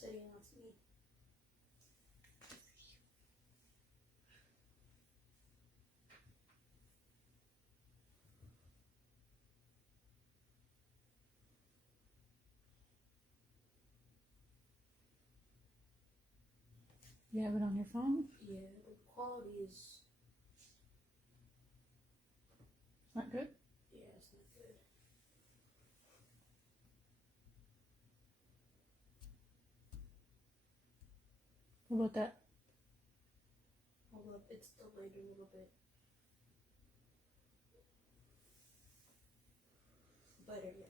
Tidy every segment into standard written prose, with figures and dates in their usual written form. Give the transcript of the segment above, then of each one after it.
said he wants me. You have it on your phone? Yeah, the quality is Not good? yeah, it's not good. What about that? Hold up, it's delayed a little bit. Better, yes.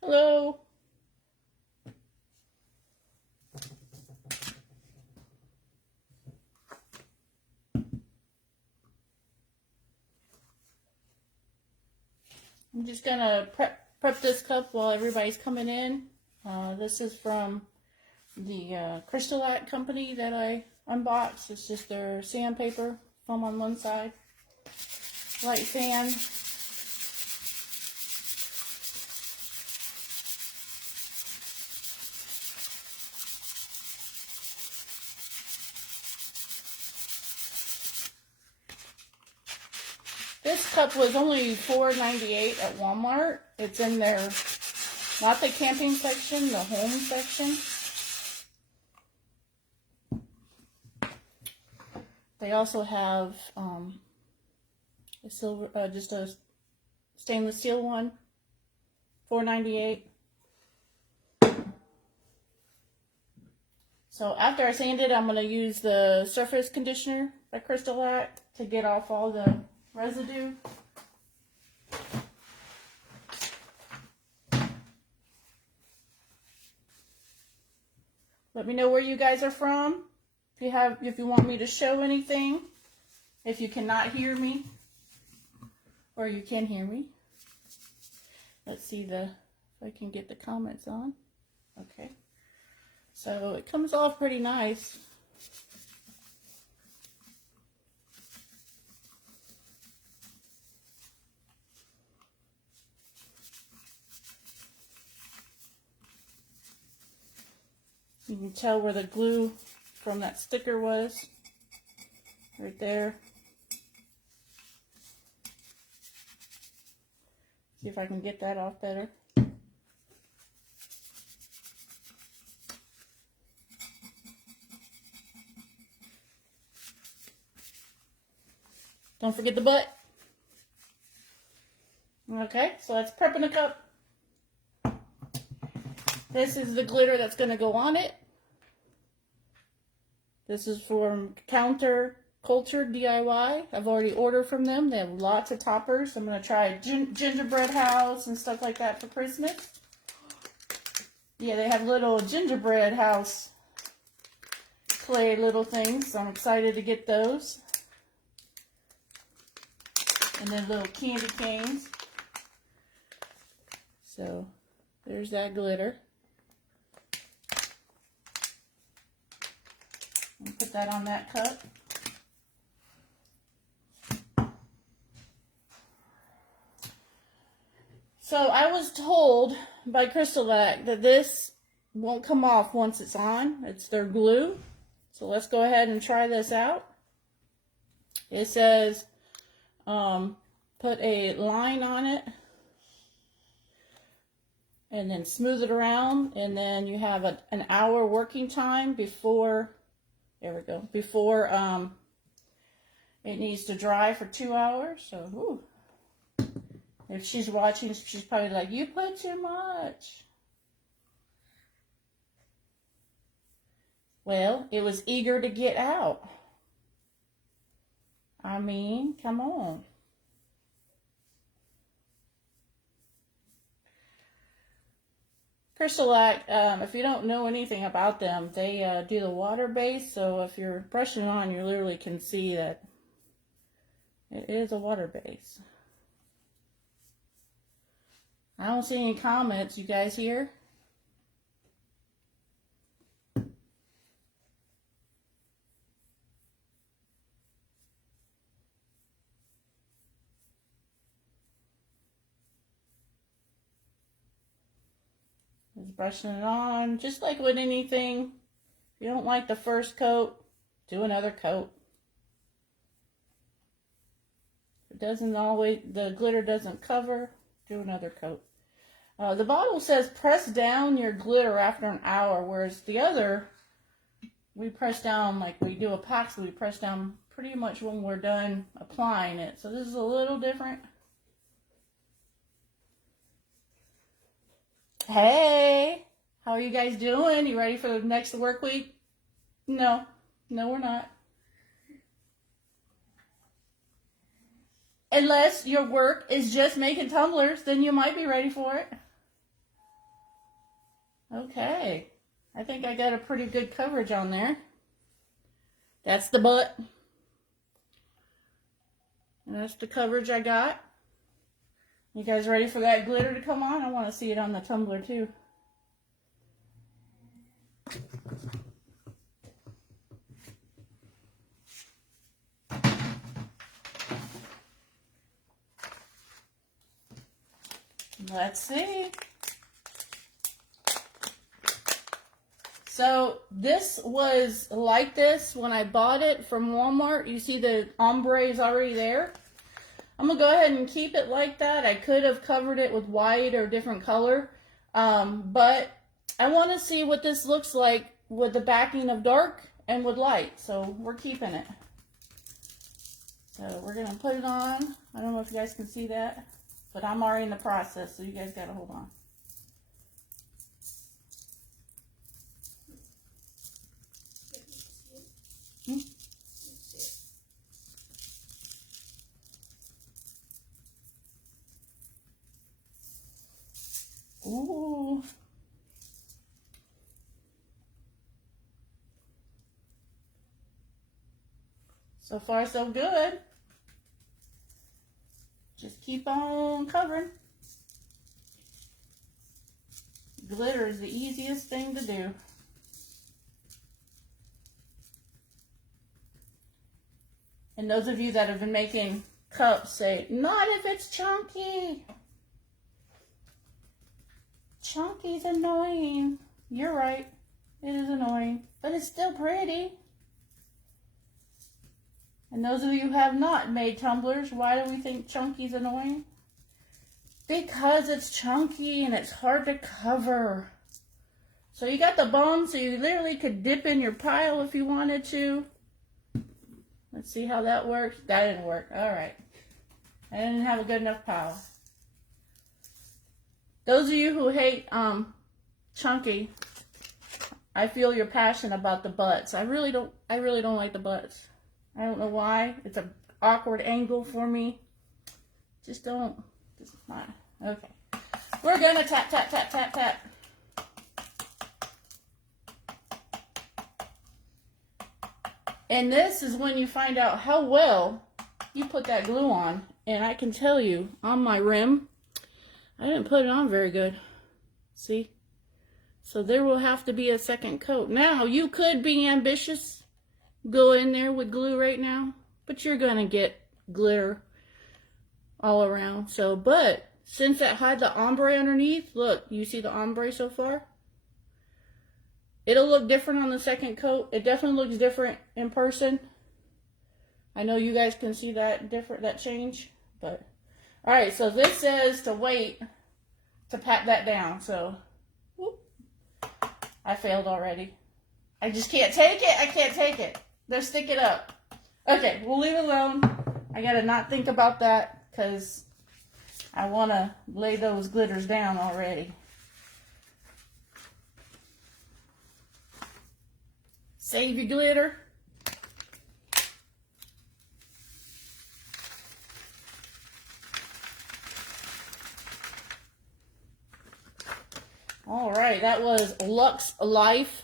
Hello? I'm just gonna prep this cup while everybody's coming in. This is from the Crystalac company that I unboxed. It's just their sandpaper, foam on one side, light fan. This cup was only $4.98 at Walmart. It's in their, not the camping section, the home section. They also have a silver, just a stainless steel one, $4.98. So after I sand it, I'm going to use the surface conditioner by Crystalac to get off all the residue. Let me know where you guys are from. If you want me to show anything, if you cannot hear me, or you can hear me. Let's see if I can get the comments on. Okay. So it comes off pretty nice. You can tell where the glue from that sticker was, right there. See if I can get that off better. Don't forget the butt. Okay, so that's prepping the cup. This is the glitter that's going to go on it. This is from Counter Culture DIY. I've already ordered from them. They have lots of toppers. I'm going to try a gingerbread house and stuff like that for Christmas. Yeah, they have little gingerbread house clay little things. So I'm excited to get those. And then little candy canes. So there's that glitter. And put that on that cup. So I was told by Crystalac that this won't come off once it's on. It's their glue. So let's go ahead and try this out. It says put a line on it and then smooth it around, and then you have an hour working time before, there we go, before it needs to dry for 2 hours. So, ooh. If she's watching, she's probably like, you put too much. Well, it was eager to get out. I mean, come on. Crystalac, if you don't know anything about them, they do the water base. So if you're brushing on, you literally can see that it is a water base. I don't see any comments. You guys here? Just brushing it on, just like with anything. If you don't like the first coat, do another coat. If it doesn't always, the glitter doesn't cover, do another coat. The bottle says press down your glitter after an hour, whereas the other, we press down like we do epoxy, we press down pretty much when we're done applying it. So this is a little different. Hey, how are you guys doing? You ready for the next work week? No, we're not. Unless your work is just making tumblers, then you might be ready for it. Okay, I think I got a pretty good coverage on there. That's the butt. And that's the coverage I got. You guys ready for that glitter to come on? I want to see it on the tumbler too. Let's see. So this was like this when I bought it from Walmart. You see the ombre is already there. I'm going to go ahead and keep it like that. I could have covered it with white or a different color. But I want to see what this looks like with the backing of dark and with light. So we're keeping it. So we're going to put it on. I don't know if you guys can see that, but I'm already in the process, so you guys got to hold on. Ooh. So far, so good. Just keep on covering. Glitter is the easiest thing to do. And those of you that have been making cups say, not if it's chunky. Chunky's annoying. You're right. It is annoying. But it's still pretty. And those of you who have not made tumblers, why do we think chunky's annoying? Because it's chunky and it's hard to cover. So you got the bone, so you literally could dip in your pile if you wanted to. Let's see how that works. That didn't work. All right. I didn't have a good enough pile. Those of you who hate chunky, I feel your passion about the butts. I really don't like the butts. I don't know why. It's an awkward angle for me. Just not. Okay. We're gonna tap, tap, tap, tap, tap. And this is when you find out how well you put that glue on. And I can tell you, on my rim, I didn't put it on very good. See? So there will have to be a second coat. Now, you could be ambitious. Go in there with glue right now. But you're going to get glitter all around. So, but since that had the ombre underneath, look, you see the ombre so far? It'll look different on the second coat. It definitely looks different in person. I know you guys can see that change, but all right. So this says to wait to pat that down. So whoop, I failed already. I just can't take it. I can't take it. They're sticking up. Okay, we'll leave it alone. I gotta not think about that because I want to lay those glitters down already. Save your glitter. All right, that was Lux Life.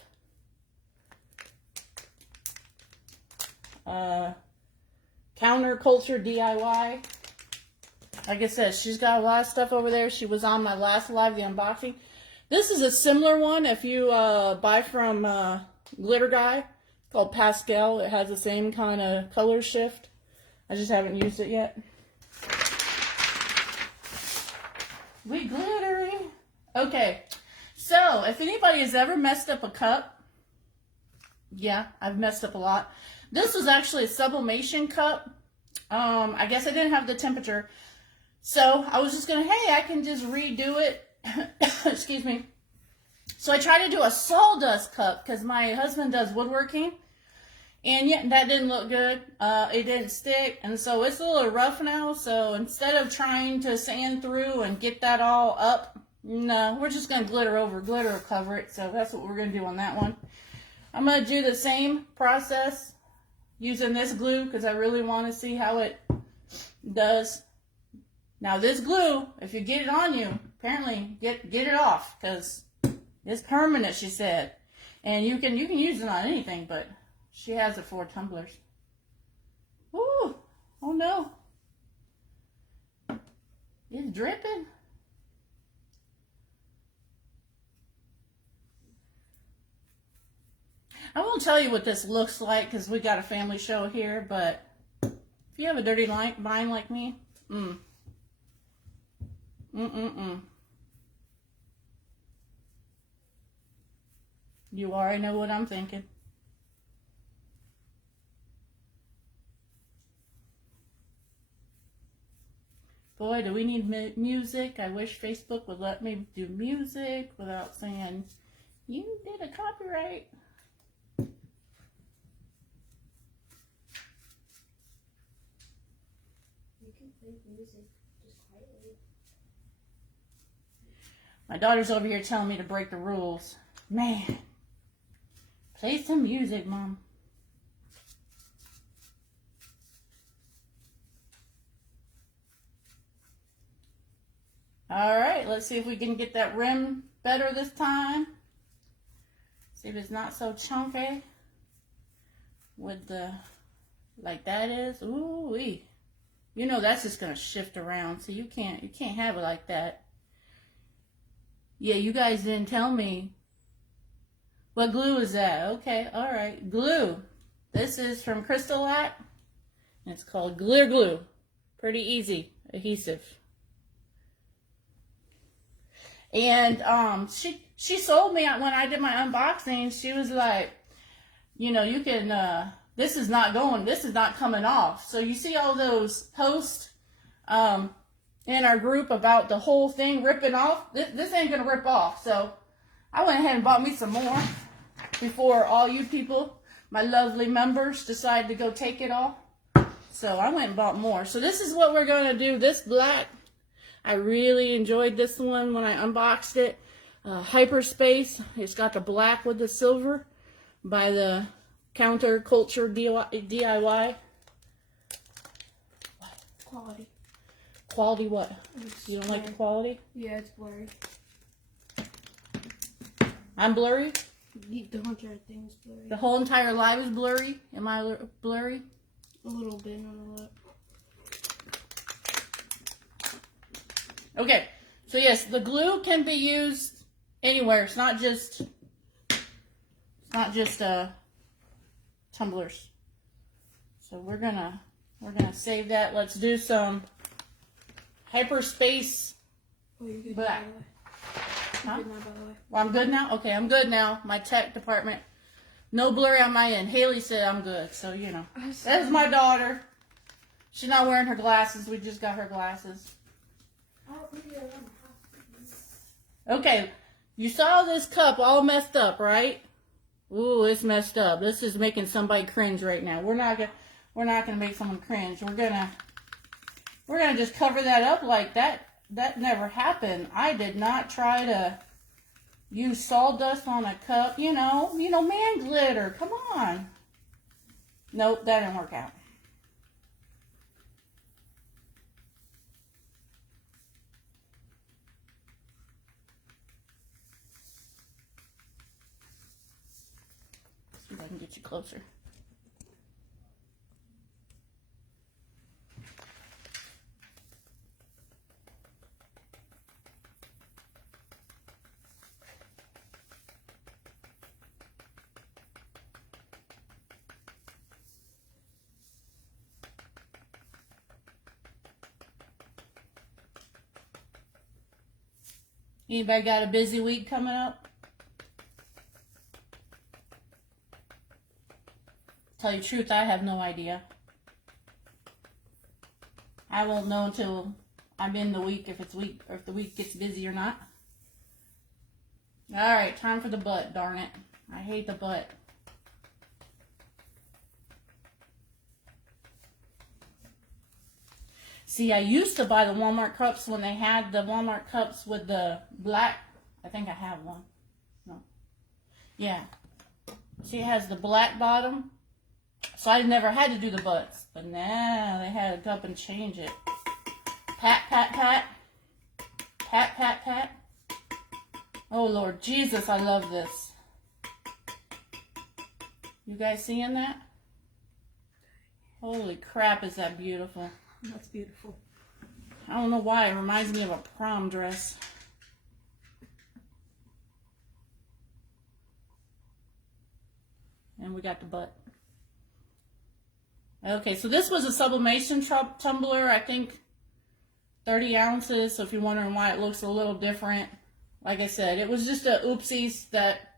Counterculture DIY. Like I said, she's got a lot of stuff over there. She was on my last live, the unboxing. This is a similar one if you buy from Glitter Guy, called Pastel. It has the same kind of color shift. I just haven't used it yet. We glittery. Okay, So, if anybody has ever messed up a cup, yeah, I've messed up a lot. This was actually a sublimation cup. I guess I didn't have the temperature. So, I was just going to, hey, I can just redo it. Excuse me. So, I tried to do a sawdust cup because my husband does woodworking. And yet, that didn't look good. It didn't stick. And so, it's a little rough now. So, instead of trying to sand through and get that all up, no, we're just going to glitter will cover it. So that's what we're going to do on that one. I'm going to do the same process using this glue because I really want to see how it does. Now this glue, if you get it on you, apparently get it off because it's permanent, she said. And you can use it on anything, but she has it for tumblers. Ooh, oh no. It's dripping. I won't tell you what this looks like because we got a family show here, but if you have a dirty mind like me, you already know what I'm thinking. Boy, do we need music. I wish Facebook would let me do music without saying, you did a copyright. Music just quietly. My daughter's over here telling me to break the rules. Man, play some music, Mom. All right, let's see if we can get that rim better this time. See if it's not so chunky with the, like that is. Ooh-wee. You know that's just gonna shift around, so you can't have it like that. Yeah, you guys didn't tell me. What glue is that? Okay, all right, glue. This is from Crystalac, and it's called Glitter Glue. Pretty easy adhesive. And she sold me when I did my unboxing. She was like, you know, you can. This is not coming off. So you see all those posts in our group about the whole thing ripping off. This ain't gonna rip off. So I went ahead and bought me some more before all you people, my lovely members, decide to go take it off. So I went and bought more. So this is what we're gonna do. This black, I really enjoyed this one when I unboxed it. Hyperspace. It's got the black with the silver by the Counter Culture DIY. Quality. Quality what? You don't like the quality? Yeah, it's blurry. I'm blurry? The whole entire thing is blurry. The whole entire live is blurry? Am I blurry? A little bit, not a lot. Okay, so yes, the glue can be used anywhere. It's not just tumblers. So we're gonna save that. Let's do some hyperspace. Oh, you're good black. now, by the way. Huh? You're good now, by the way. Well, I'm good now? Okay, I'm good now. My tech department. No blurry on my end. Haley said I'm good, so you know. That's my daughter. She's not wearing her glasses. We just got her glasses. Okay, you saw this cup all messed up, right? Ooh, it's messed up. This is making somebody cringe right now. We're not gonna make someone cringe. We're gonna just cover that up like that. That never happened. I did not try to use sawdust on a cup. You know, man glitter. Come on. Nope, that didn't work out. See if I can get you closer. Anybody got a busy week coming up? Tell you the truth, I have no idea. I won't know until I'm in the week, if it's week, or if the week gets busy or not. All right, time for the butt, darn it. I hate the butt. See, I used to buy the Walmart cups when they had the Walmart cups with the black. I think I have one. No. Yeah. See, it has the black bottom. So I never had to do the butts. But now they had to go up and change it. Pat, pat, pat. Pat, pat, pat. Oh, Lord Jesus, I love this. You guys seeing that? Holy crap, is that beautiful. That's beautiful. I don't know why. It reminds me of a prom dress. And we got the butt. Okay, so this was a sublimation tumbler. I think 30 ounces. So if you're wondering why it looks a little different. Like I said, it was just a oopsies that,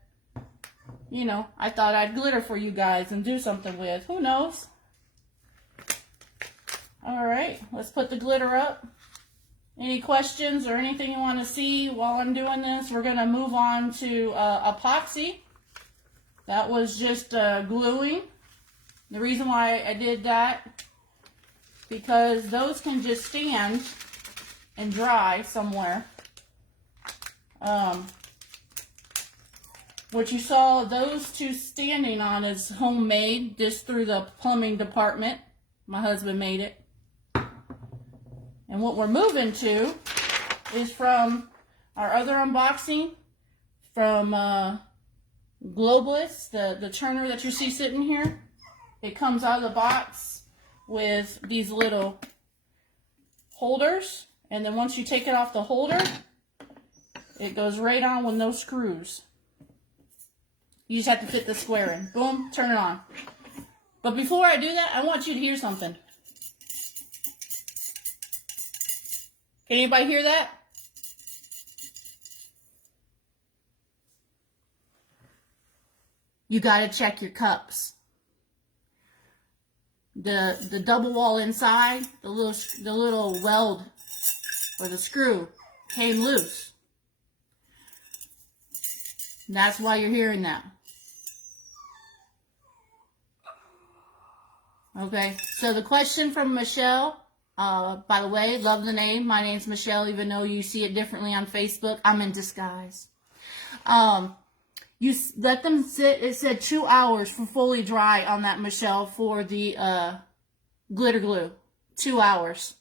you know, I thought I'd glitter for you guys and do something with. Who knows? All right, let's put the glitter up. Any questions or anything you want to see while I'm doing this? We're going to move on to epoxy. That was just gluing. The reason why I did that, because those can just stand and dry somewhere. What you saw those two standing on is homemade, just through the plumbing department. My husband made it. And what we're moving to is from our other unboxing from Globeous, the turner that you see sitting here. It comes out of the box with these little holders. And then once you take it off the holder, it goes right on with no screws. You just have to fit the square in. Boom, turn it on. But before I do that, I want you to hear something. Can anybody hear that? You got to check your cups. The double wall inside, the little weld or the screw came loose. That's why you're hearing that. Okay, so the question from Michelle, by the way, love the name. My name's Michelle, even though you see it differently on Facebook. I'm in disguise. You let them sit, it said 2 hours for fully dry on that, Michelle, for the glitter glue. 2 hours.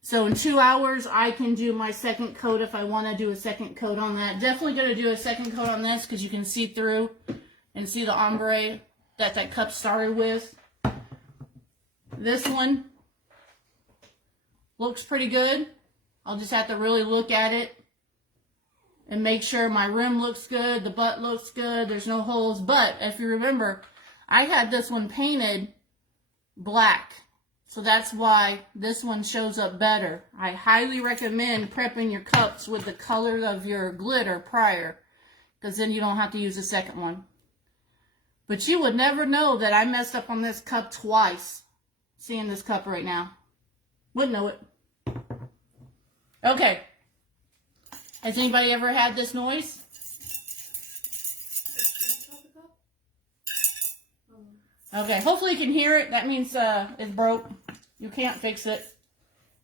So in 2 hours, I can do my second coat if I want to do a second coat on that. Definitely going to do a second coat on this because you can see through and see the ombre that cup started with. This one looks pretty good. I'll just have to really look at it and make sure my rim looks good, the butt looks good, there's no holes. But if you remember, I had this one painted black. So that's why this one shows up better. I highly recommend prepping your cups with the color of your glitter prior, because then you don't have to use a second one. But you would never know that I messed up on this cup twice, seeing this cup right now. Wouldn't know it. Okay. Has anybody ever had this noise? Okay, hopefully you can hear it. That means it's broke. You can't fix it.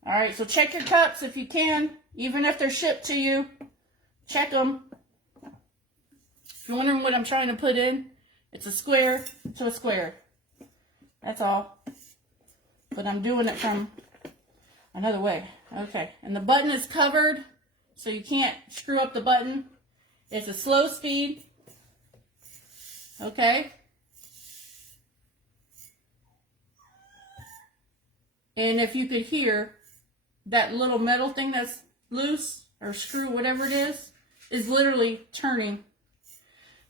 All right, so check your cups if you can. Even if they're shipped to you, check them. If you're wondering what I'm trying to put in, it's a square to a square. That's all. But I'm doing it from another way. Okay, and the button is covered, so you can't screw up the button. It's a slow speed. Okay. And if you could hear, that little metal thing that's loose, or screw, whatever it is literally turning.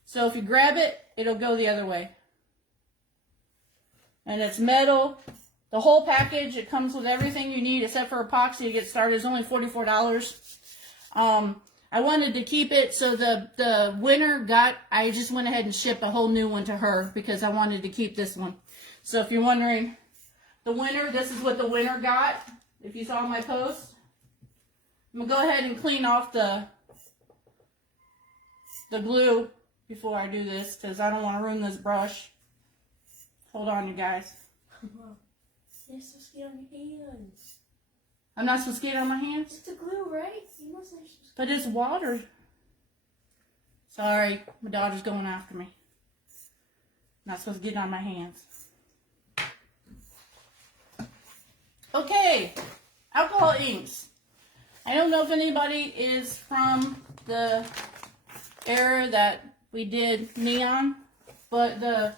So if you grab it, it'll go the other way. And it's metal. The whole package, it comes with everything you need except for epoxy to get started. It's only $44. I I wanted to keep it so the winner got, I just went ahead and shipped a whole new one to her because I wanted to keep this one. So if you're wondering, the winner, this is what the winner got. If you saw my post. I'm going to go ahead and clean off the glue before I do this because I don't want to ruin this brush. Hold on, you guys. You're supposed to get on your hands. I'm not supposed to get it on my hands? It's the glue, right? You must have. But it's water. Sorry, my daughter's going after me. Not supposed to get it on my hands. Okay, alcohol inks. I don't know if anybody is from the era that we did neon, but the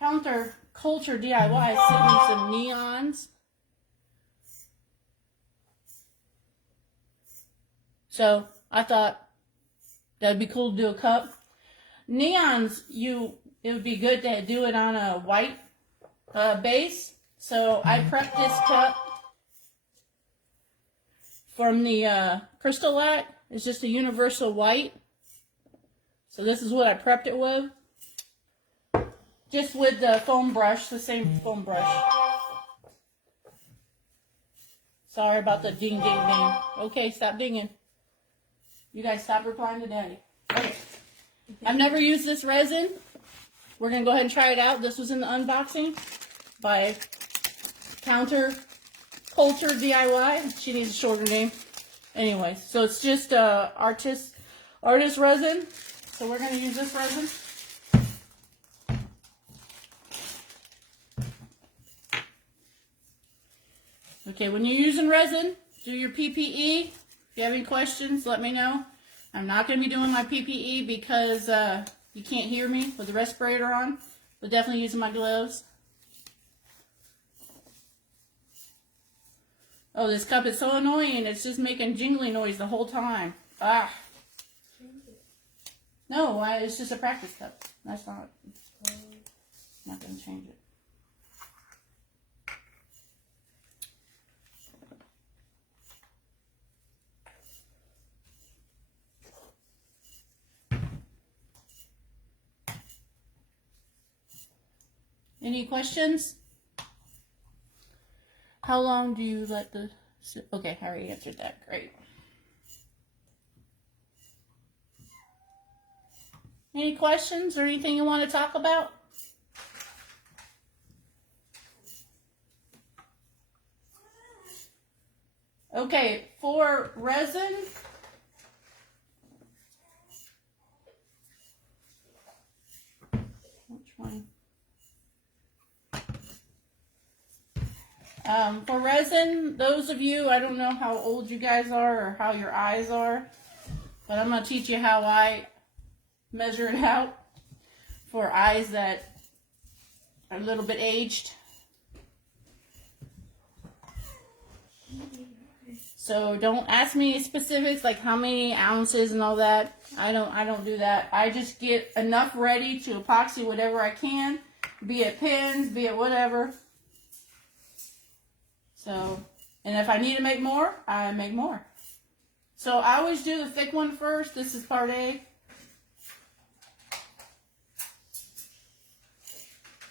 Counterculture DIY sent me some neons. So I thought that'd be cool to do a cup. Neons, it would be good to do it on a white base. So I prepped this cup from the Crystalac. It's just a universal white. So this is what I prepped it with. Just with the foam brush, the same foam brush. Sorry about the ding, ding, ding. Okay, stop dinging. You guys stop replying to Daddy. Okay. I've never used this resin. We're going to go ahead and try it out. This was in the unboxing by Counterculture DIY. She needs a shorter name. Anyway, so it's just artist resin. So we're going to use this resin. Okay, when you're using resin, do your PPE. If you have any questions, let me know. I'm not going to be doing my PPE because you can't hear me with the respirator on. But definitely using my gloves. Oh, this cup is so annoying. It's just making jingling noise the whole time. Ah. No, it's just a practice cup. That's not going to change it. Any questions? How long do you let the... Okay, I already answered that. Great. Any questions or anything you want to talk about? Okay, for resin... Which one? For resin, those of you, I don't know how old you guys are or how your eyes are, but I'm going to teach you how I measure it out for eyes that are a little bit aged. So don't ask me specifics like how many ounces and all that. I don't do that. I just get enough ready to epoxy whatever I can, be it pins, be it whatever. So, and if I need to make more, I make more. So I always do the thick one first. This is part A.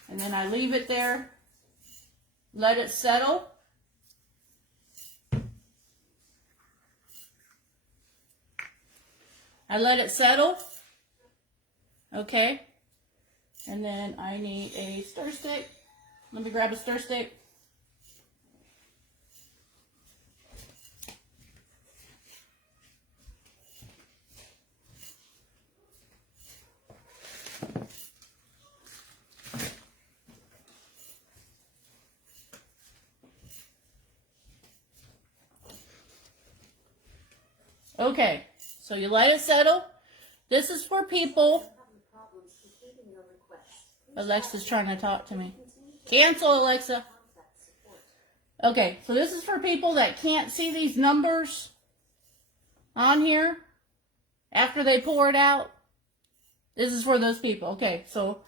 And then I leave it there. Let it settle. I let it settle. Okay. And then I need a stir stick. Let me grab a stir stick. Okay, so you let it settle. This is for people. Alexa's trying to talk to me. Cancel, Alexa. Okay, so this is for people that can't see these numbers on here after they pour it out. This is for those people. Okay, so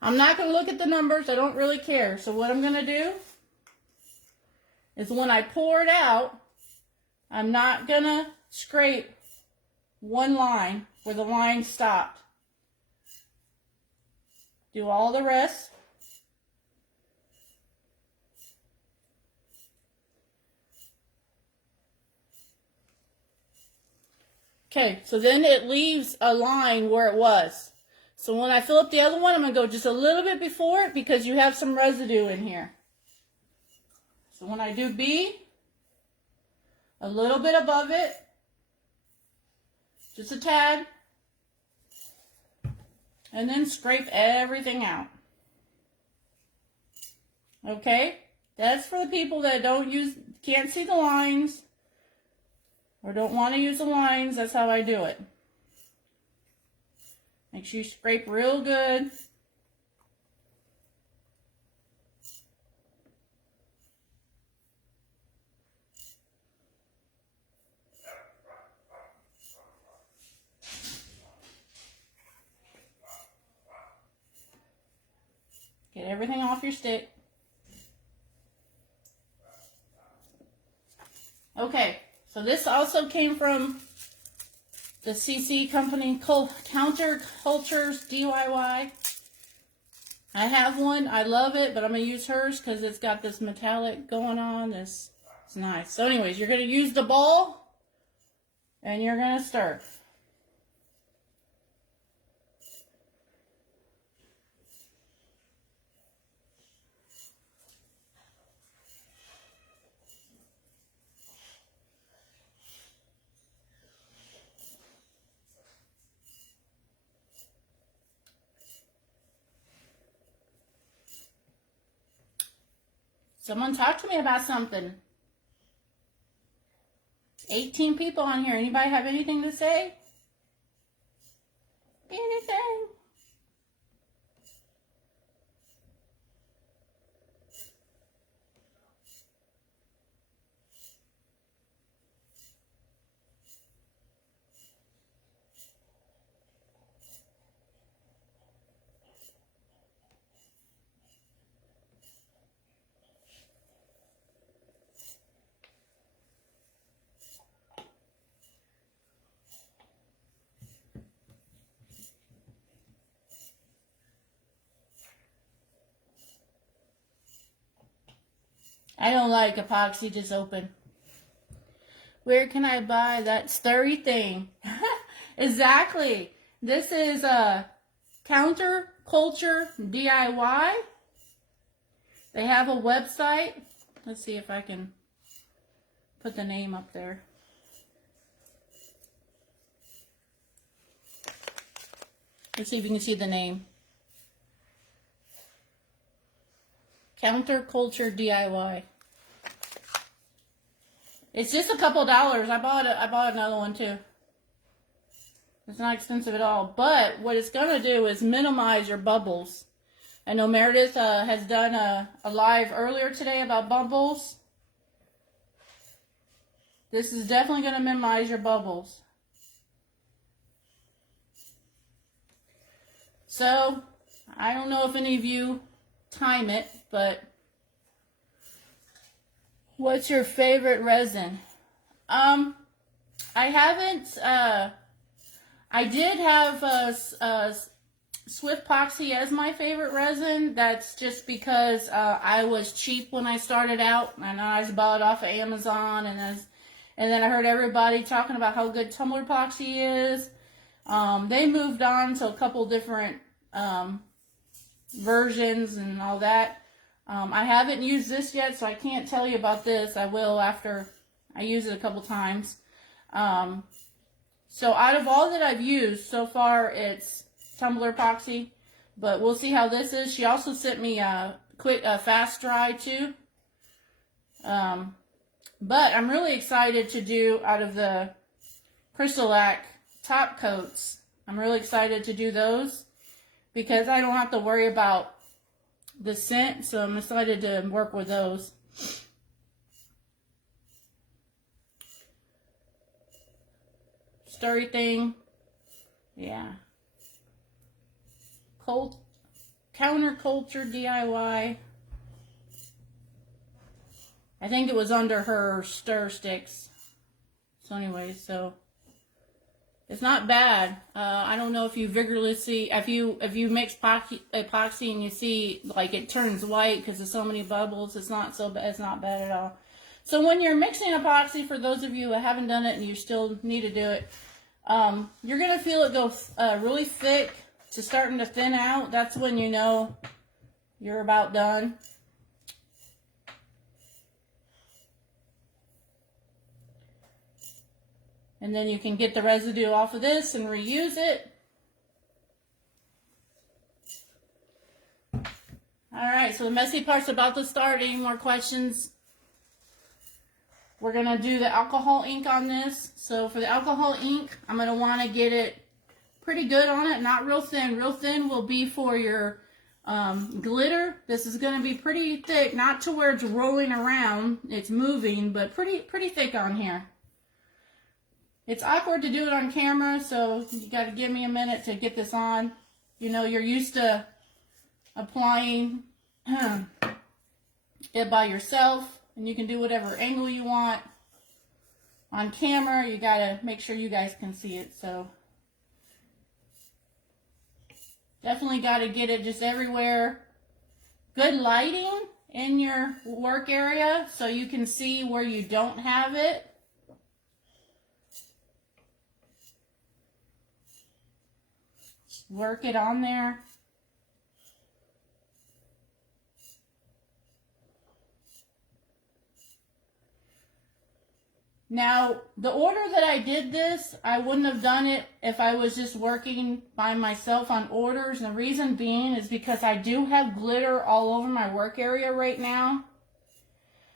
I'm not going to look at the numbers. I don't really care. So what I'm going to do is when I pour it out, I'm not going to scrape one line where the line stopped. Do all the rest. Okay, so then it leaves a line where it was. So when I fill up the other one, I'm going to go just a little bit before it because you have some residue in here. So when I do B, a little bit above it, just a tad, and then scrape everything out. Okay, that's for the people that can't see the lines or don't want to use the lines. That's how I do it. Make sure you scrape real good. Get everything off your stick. Okay, so this also came from the CC company, Counter Cultures DIY. I have one. I love it, but I'm going to use hers because it's got this metallic going on. It's nice. So anyways, you're going to use the ball and you're going to stir. Someone talk to me about something. 18 people on here. Anybody have anything to say? Anything? I don't like epoxy just open. Where can I buy that sturdy thing? Exactly. This is a Counter Culture DIY. They have a website. Let's see if I can put the name up there. Let's see if you can see the name. Counter Culture DIY. It's just a couple dollars. I bought another one too. It's not expensive at all. But what it's gonna do is minimize your bubbles. I know Meredith has done a live earlier today about bubbles. This is definitely gonna minimize your bubbles. So I don't know if any of you time it, but what's your favorite resin? I haven't, I did have Swift Epoxy as my favorite resin. That's just because I was cheap when I started out, and I just bought it off of Amazon, and then I heard everybody talking about how good Tumbler Epoxy is. They moved on to a couple different versions and all that. I haven't used this yet, so I can't tell you about this. I will after I use it a couple times. So out of all that I've used so far, it's Tumbler Epoxy, but we'll see how this is. She also sent me a fast dry too. But I'm really excited to do out of the Crystalac top coats. I'm really excited to do those because I don't have to worry about the scent, so I'm excited to work with those. Sturdy thing, yeah. Counterculture DIY. I think it was under her stir sticks. So anyway, so It's not bad. I don't know if you vigorously, if you mix epoxy and you see like it turns white because there's so many bubbles. It's not so bad. It's not bad at all. So when you're mixing epoxy, for those of you who haven't done it and you still need to do it, you're gonna feel it go really thick to starting to thin out. That's when you know you're about done. And then you can get the residue off of this and reuse it. Alright, so the messy part's about to start. Any more questions? We're going to do the alcohol ink on this. So for the alcohol ink, I'm going to want to get it pretty good on it, not real thin. Real thin will be for your glitter. This is going to be pretty thick, not to where it's rolling around, it's moving, but pretty thick on here. It's awkward to do it on camera, so you got to give me a minute to get this on. You know, you're used to applying it by yourself, and you can do whatever angle you want. On camera, you got to make sure you guys can see it, so definitely got to get it just everywhere. Good lighting in your work area so you can see where you don't have it. Work it on there. Now, the order that I did this, I wouldn't have done it if I was just working by myself on orders. And the reason being is because I do have glitter all over my work area right now.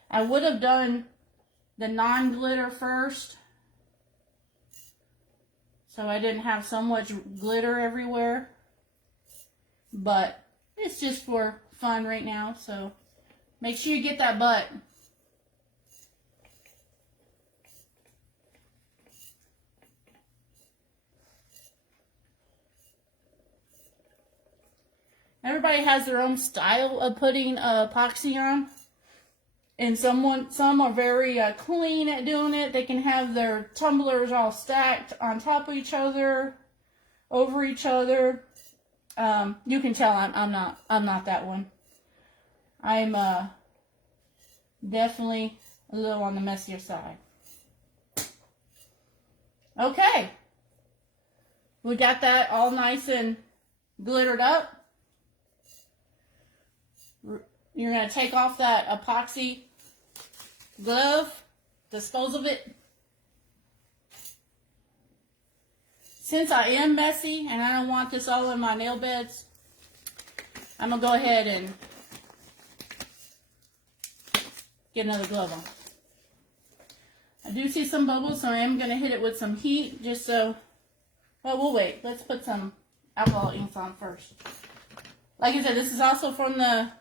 I would have done the non-glitter first, so I didn't have so much glitter everywhere. But it's just for fun right now, so make sure you get that butt. Everybody has their own style of putting epoxy on. And some are very clean at doing it. They can have their tumblers all stacked on top of each other, over each other. You can tell I'm not that one. I'm definitely a little on the messier side. Okay, we got that all nice and glittered up. You're going to take off that epoxy glove, dispose of it. Since I am messy and I don't want this all in my nail beds, I'm going to go ahead and get another glove on. I do see some bubbles, so I am going to hit it with some heat just so, well, we'll wait. Let's put some alcohol inks on first. Like I said, this is also from the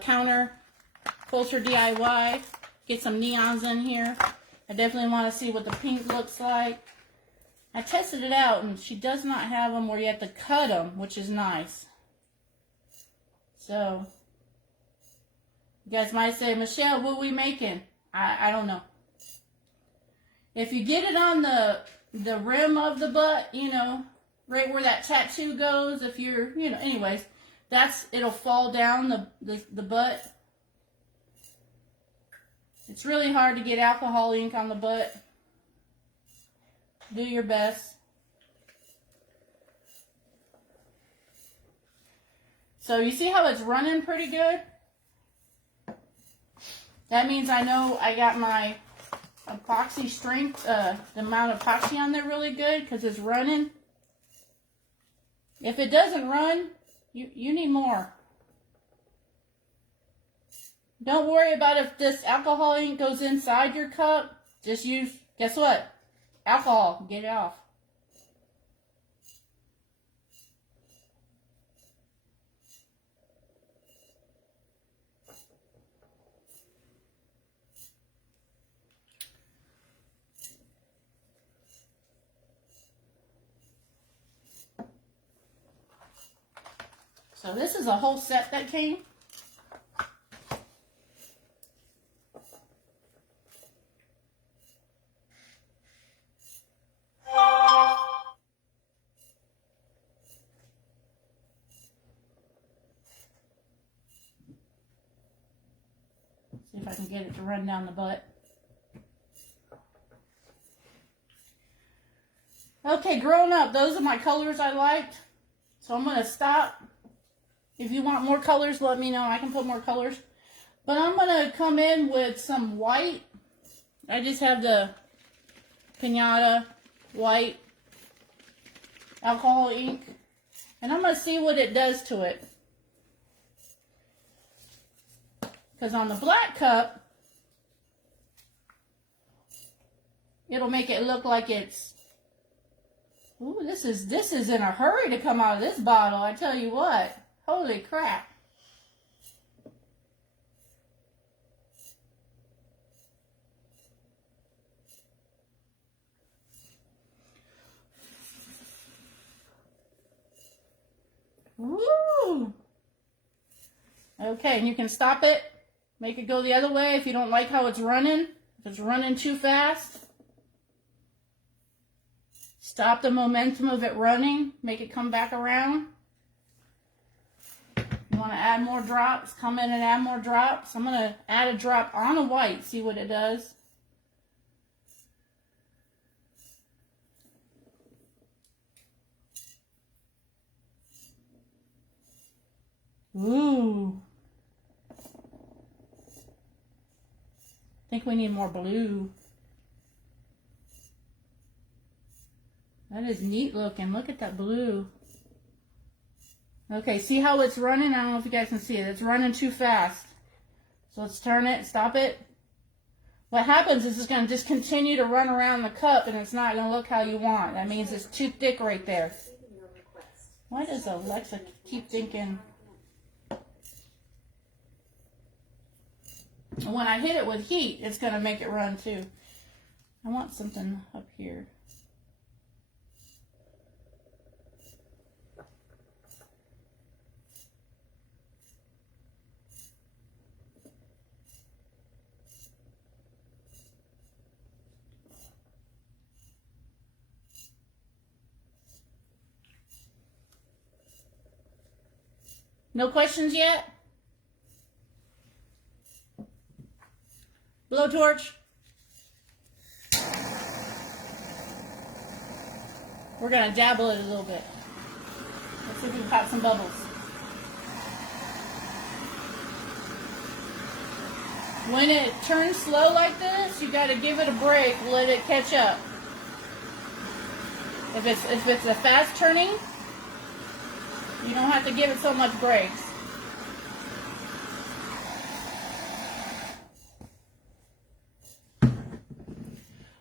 Counter Culture DIY. Get some neons in here. I definitely want to see what the pink looks like. I tested it out, and she does not have them where you have to cut them, which is nice. So, you guys might say, Michelle, what are we making? I don't know. If you get it on the rim of the butt, you know, right where that tattoo goes, if you're, you know, anyways, it'll fall down the butt. It's really hard to get alcohol ink on the butt. Do your best. So you see how it's running pretty good? That means I know I got my epoxy strength, the amount of epoxy on there really good because it's running. If it doesn't run, you need more. Don't worry about if this alcohol ink goes inside your cup. Just use, guess what? Alcohol. Get it off. So this is a whole set that came. See if I can get it to run down the butt. Okay, growing up, those are my colors I liked. So I'm going to stop. If you want more colors, let me know. I can put more colors. But I'm going to come in with some white. I just have the Pinata white alcohol ink. And I'm going to see what it does to it. Because on the black cup, it'll make it look like it's... Ooh, this is in a hurry to come out of this bottle, I tell you what. Holy crap. Woo! Okay, and you can stop it. Make it go the other way if you don't like how it's running. If it's running too fast. Stop the momentum of it running. Make it come back around. You want to add more drops? Come in and add more drops. I'm going to add a drop on a white. See what it does. Ooh. I think we need more blue. That is neat looking. Look at that blue. Okay, see how it's running? I don't know if you guys can see it. It's running too fast. So let's turn it, stop it. What happens is it's going to just continue to run around the cup and it's not going to look how you want. That means it's too thick right there. Why does Alexa keep thinking? And when I hit it with heat, it's going to make it run too. I want something up here. No questions yet? Blowtorch. We're going to dabble it a little bit. Let's see if we can pop some bubbles. When it turns slow like this, you got to give it a break, let it catch up. If it's a fast turning, you don't have to give it so much breaks.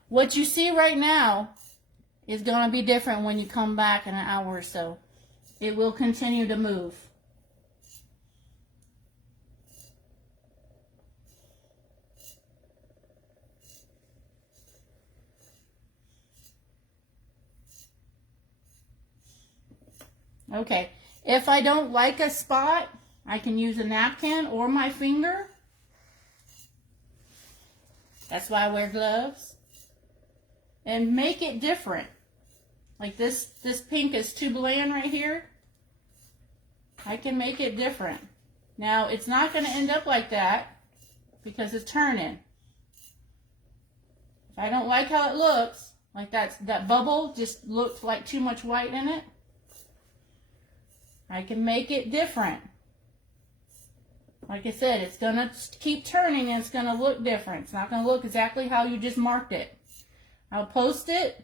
What you see right now is going to be different when you come back in an hour or so. It will continue to move. Okay, if I don't like a spot, I can use a napkin or my finger. That's why I wear gloves. And make it different. Like this pink is too bland right here. I can make it different. Now, it's not going to end up like that because it's turning. If I don't like how it looks, like that bubble just looked like too much white in it, I can make it different. Like I said, it's going to keep turning and it's going to look different. It's not going to look exactly how you just marked it. I'll post it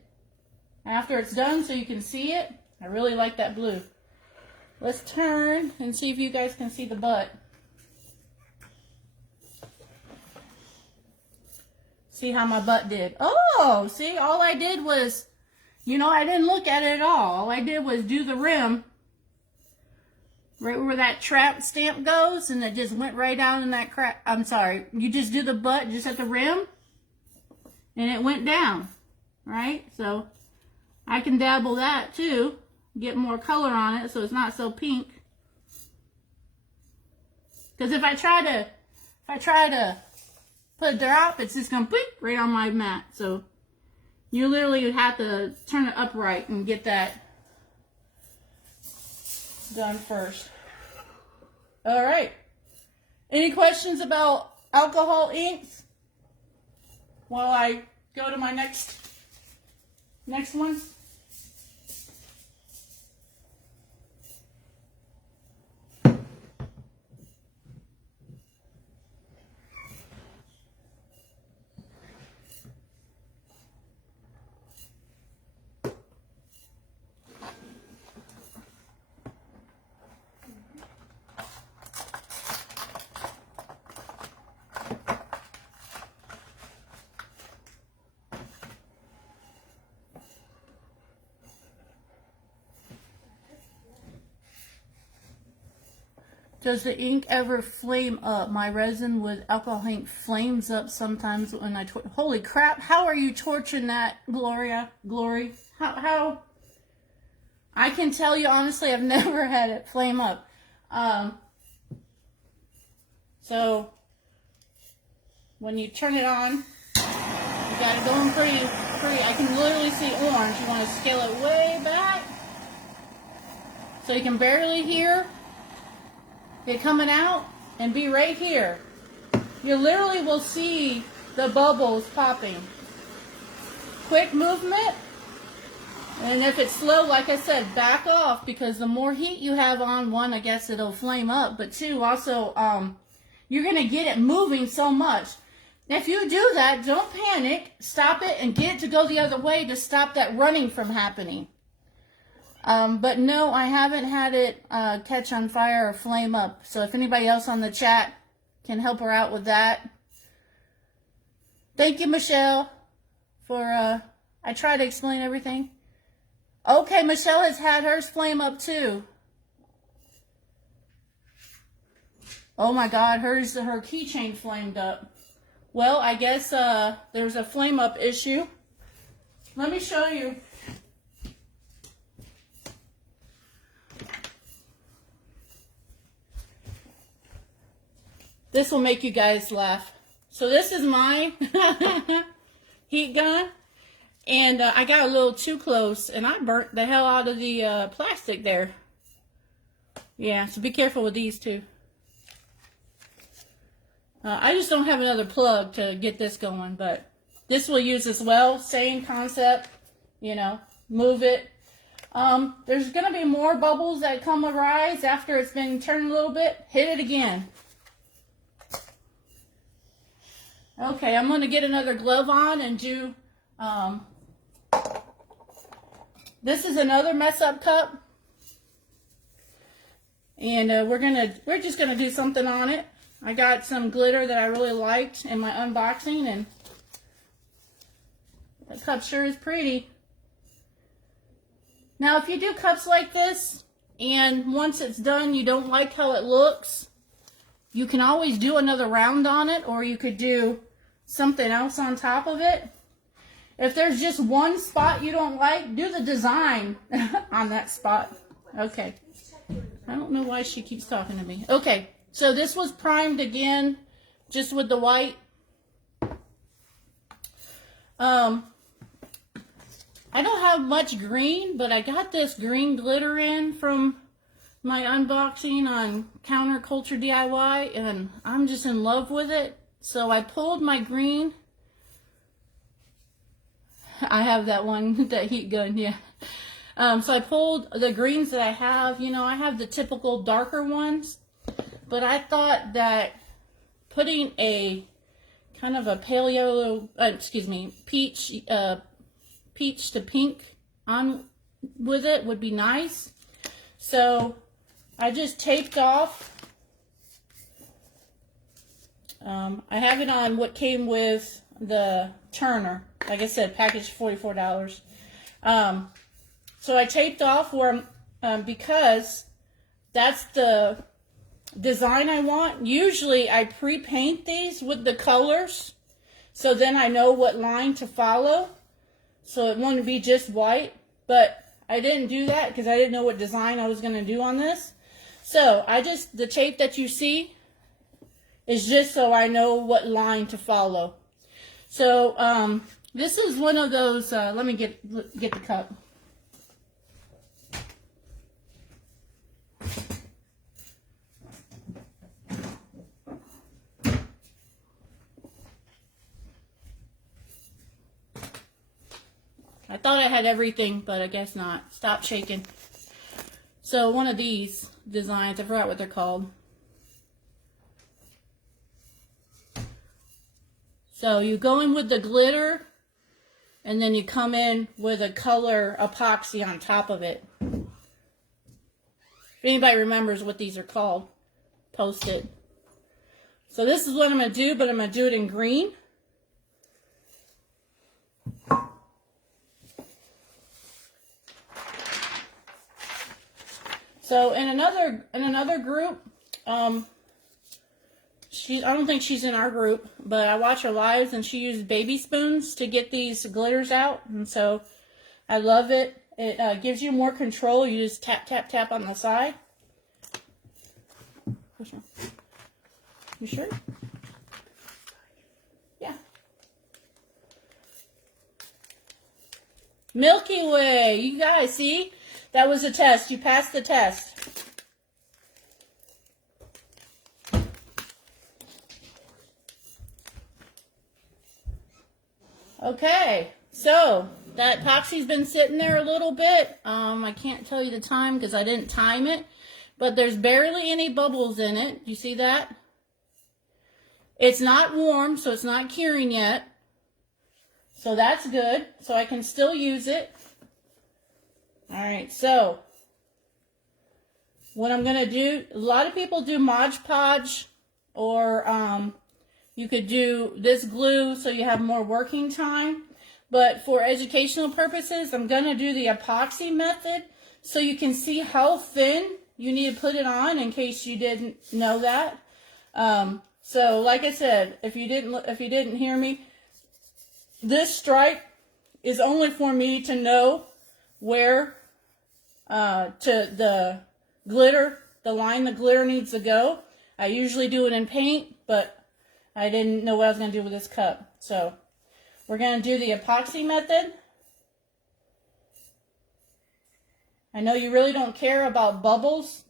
after it's done so you can see it. I really like that blue. Let's turn and see if you guys can see the butt. See how my butt did. Oh, see, all I did was, I didn't look at it at all. All I did was do the rim. Right where that trap stamp goes, and it just went right down in that crack. I'm sorry. You just do the butt just at the rim, and it went down, right? So I can dabble that too, get more color on it so it's not so pink. Because if I try to put a drop, it's just gonna blink right on my mat. So you literally have to turn it upright and get that done first. All right. Any questions about alcohol inks while I go to my next one. Does the ink ever flame up? My resin with alcohol ink flames up sometimes when I holy crap, how are you torching that, Glory? How? I can tell you honestly, I've never had it flame up. So when you turn it on, you got it going pretty. I can literally see orange. You want to scale it way back so you can barely hear it coming out and be right here. You literally will see the bubbles popping. Quick movement, and if it's slow, like I said, back off, because the more heat you have on, one, I guess it'll flame up, but two, also, you're going to get it moving so much. If you do that, don't panic, stop it, and get it to go the other way to stop that running from happening. But no, I haven't had it catch on fire or flame up. So if anybody else on the chat can help her out with that. Thank you, Michelle, for, I try to explain everything. Okay, Michelle has had hers flame up too. Oh my God, her keychain flamed up. Well, I guess there's a flame up issue. Let me show you. This will make you guys laugh. So this is my heat gun. And I got a little too close and I burnt the hell out of the plastic there. Yeah, so be careful with these too. I just don't have another plug to get this going, but this will use as well. Same concept, you know, move it. There's going to be more bubbles that come arise after it's been turned a little bit. Hit it again. Okay, I'm going to get another glove on and do, this is another mess up cup. And we're just going to do something on it. I got some glitter that I really liked in my unboxing, and the cup sure is pretty. Now, if you do cups like this, and once it's done, you don't like how it looks, you can always do another round on it, or you could do something else on top of it. If there's just one spot you don't like, do the design on that spot. Okay. I don't know why she keeps talking to me. Okay, so this was primed again, just with the white. I don't have much green, but I got this green glitter in from my unboxing on Counterculture DIY, and I'm just in love with it. So I pulled my green. I have that one, that heat gun, yeah. So I pulled the greens that I have. You know, I have the typical darker ones, but I thought that putting a kind of a pale yellow, peach to pink on with it would be nice. So I just taped off. I have it on what came with the Turner. Like I said, package $44. So I taped off where, because that's the design I want. Usually I pre-paint these with the colors, so then I know what line to follow. So it wouldn't be just white, but I didn't do that because I didn't know what design I was going to do on this. So the tape that you see is just so I know what line to follow. So this is one of those, let me get the cup. I thought I had everything, but I guess not. Stop shaking. So one of these designs, I forgot what they're called. So you go in with the glitter, and then you come in with a color epoxy on top of it. If anybody remembers what these are called, post it. So this is what I'm going to do, but I'm going to do it in green. So in another group, I don't think she's in our group, but I watch her lives and she used baby spoons to get these glitters out, and so I love it. It gives you more control. You just tap, tap, tap on the side. You sure? Yeah. Milky Way. You guys, see? That was a test. You passed the test. Okay, so that epoxy's been sitting there a little bit. I can't tell you the time because I didn't time it, but there's barely any bubbles in it. You see that? It's not warm, so it's not curing yet. So that's good. So I can still use it. All right, so what I'm going to do, a lot of people do Mod Podge, or you could do this glue so you have more working time. But for educational purposes, I'm going to do the epoxy method so you can see how thin you need to put it on in case you didn't know that. So like I said, if you didn't hear me, this stripe is only for me to know where to the glitter, the line the glitter needs to go. I usually do it in paint, but I didn't know what I was going to do with this cup. So we're going to do the epoxy method. I know you really don't care about bubbles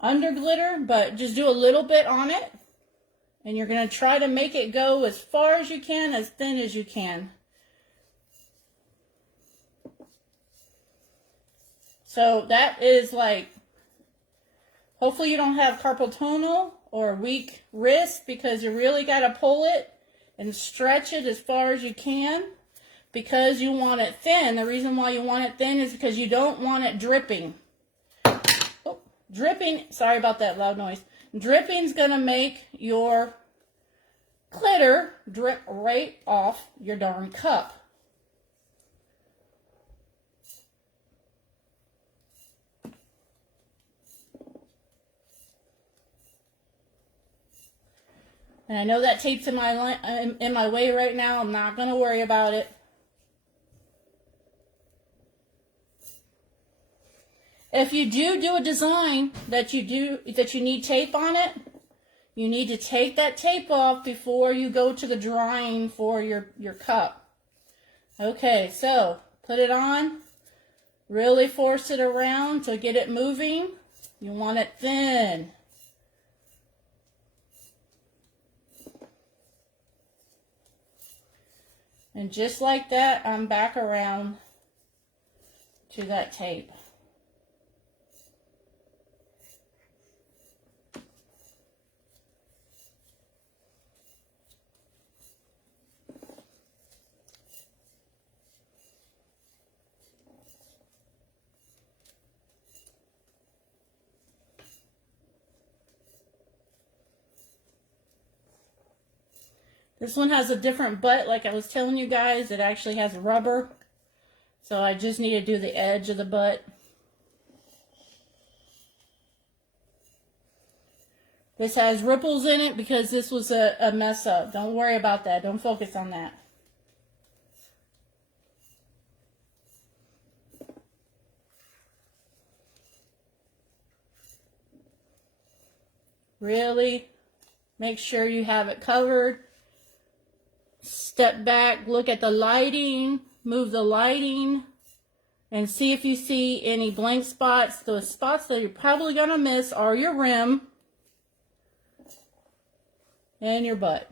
under glitter, but just do a little bit on it. And you're going to try to make it go as far as you can, as thin as you can. So that is like, hopefully you don't have carpal tunnel or weak wrist, because you really got to pull it and stretch it as far as you can because you want it thin. The reason why you want it thin is because you don't want it dripping. Oh, dripping, sorry about that loud noise. Dripping's going to make your glitter drip right off your darn cup. And I know that tape's in my way right now. I'm not going to worry about it. If you do a design that you need tape on it, you need to take that tape off before you go to the drying for your cup. Okay, so put it on. Really force it around to get it moving. You want it thin. And just like that, I'm back around to that tape. This one has a different butt, like I was telling you guys. It actually has rubber. So I just need to do the edge of the butt. This has ripples in it because this was a mess up. Don't worry about that. Don't focus on that. Really make sure you have it covered. Step back, look at the lighting, move the lighting, and see if you see any blank spots. The spots that you're probably going to miss are your rim and your butt.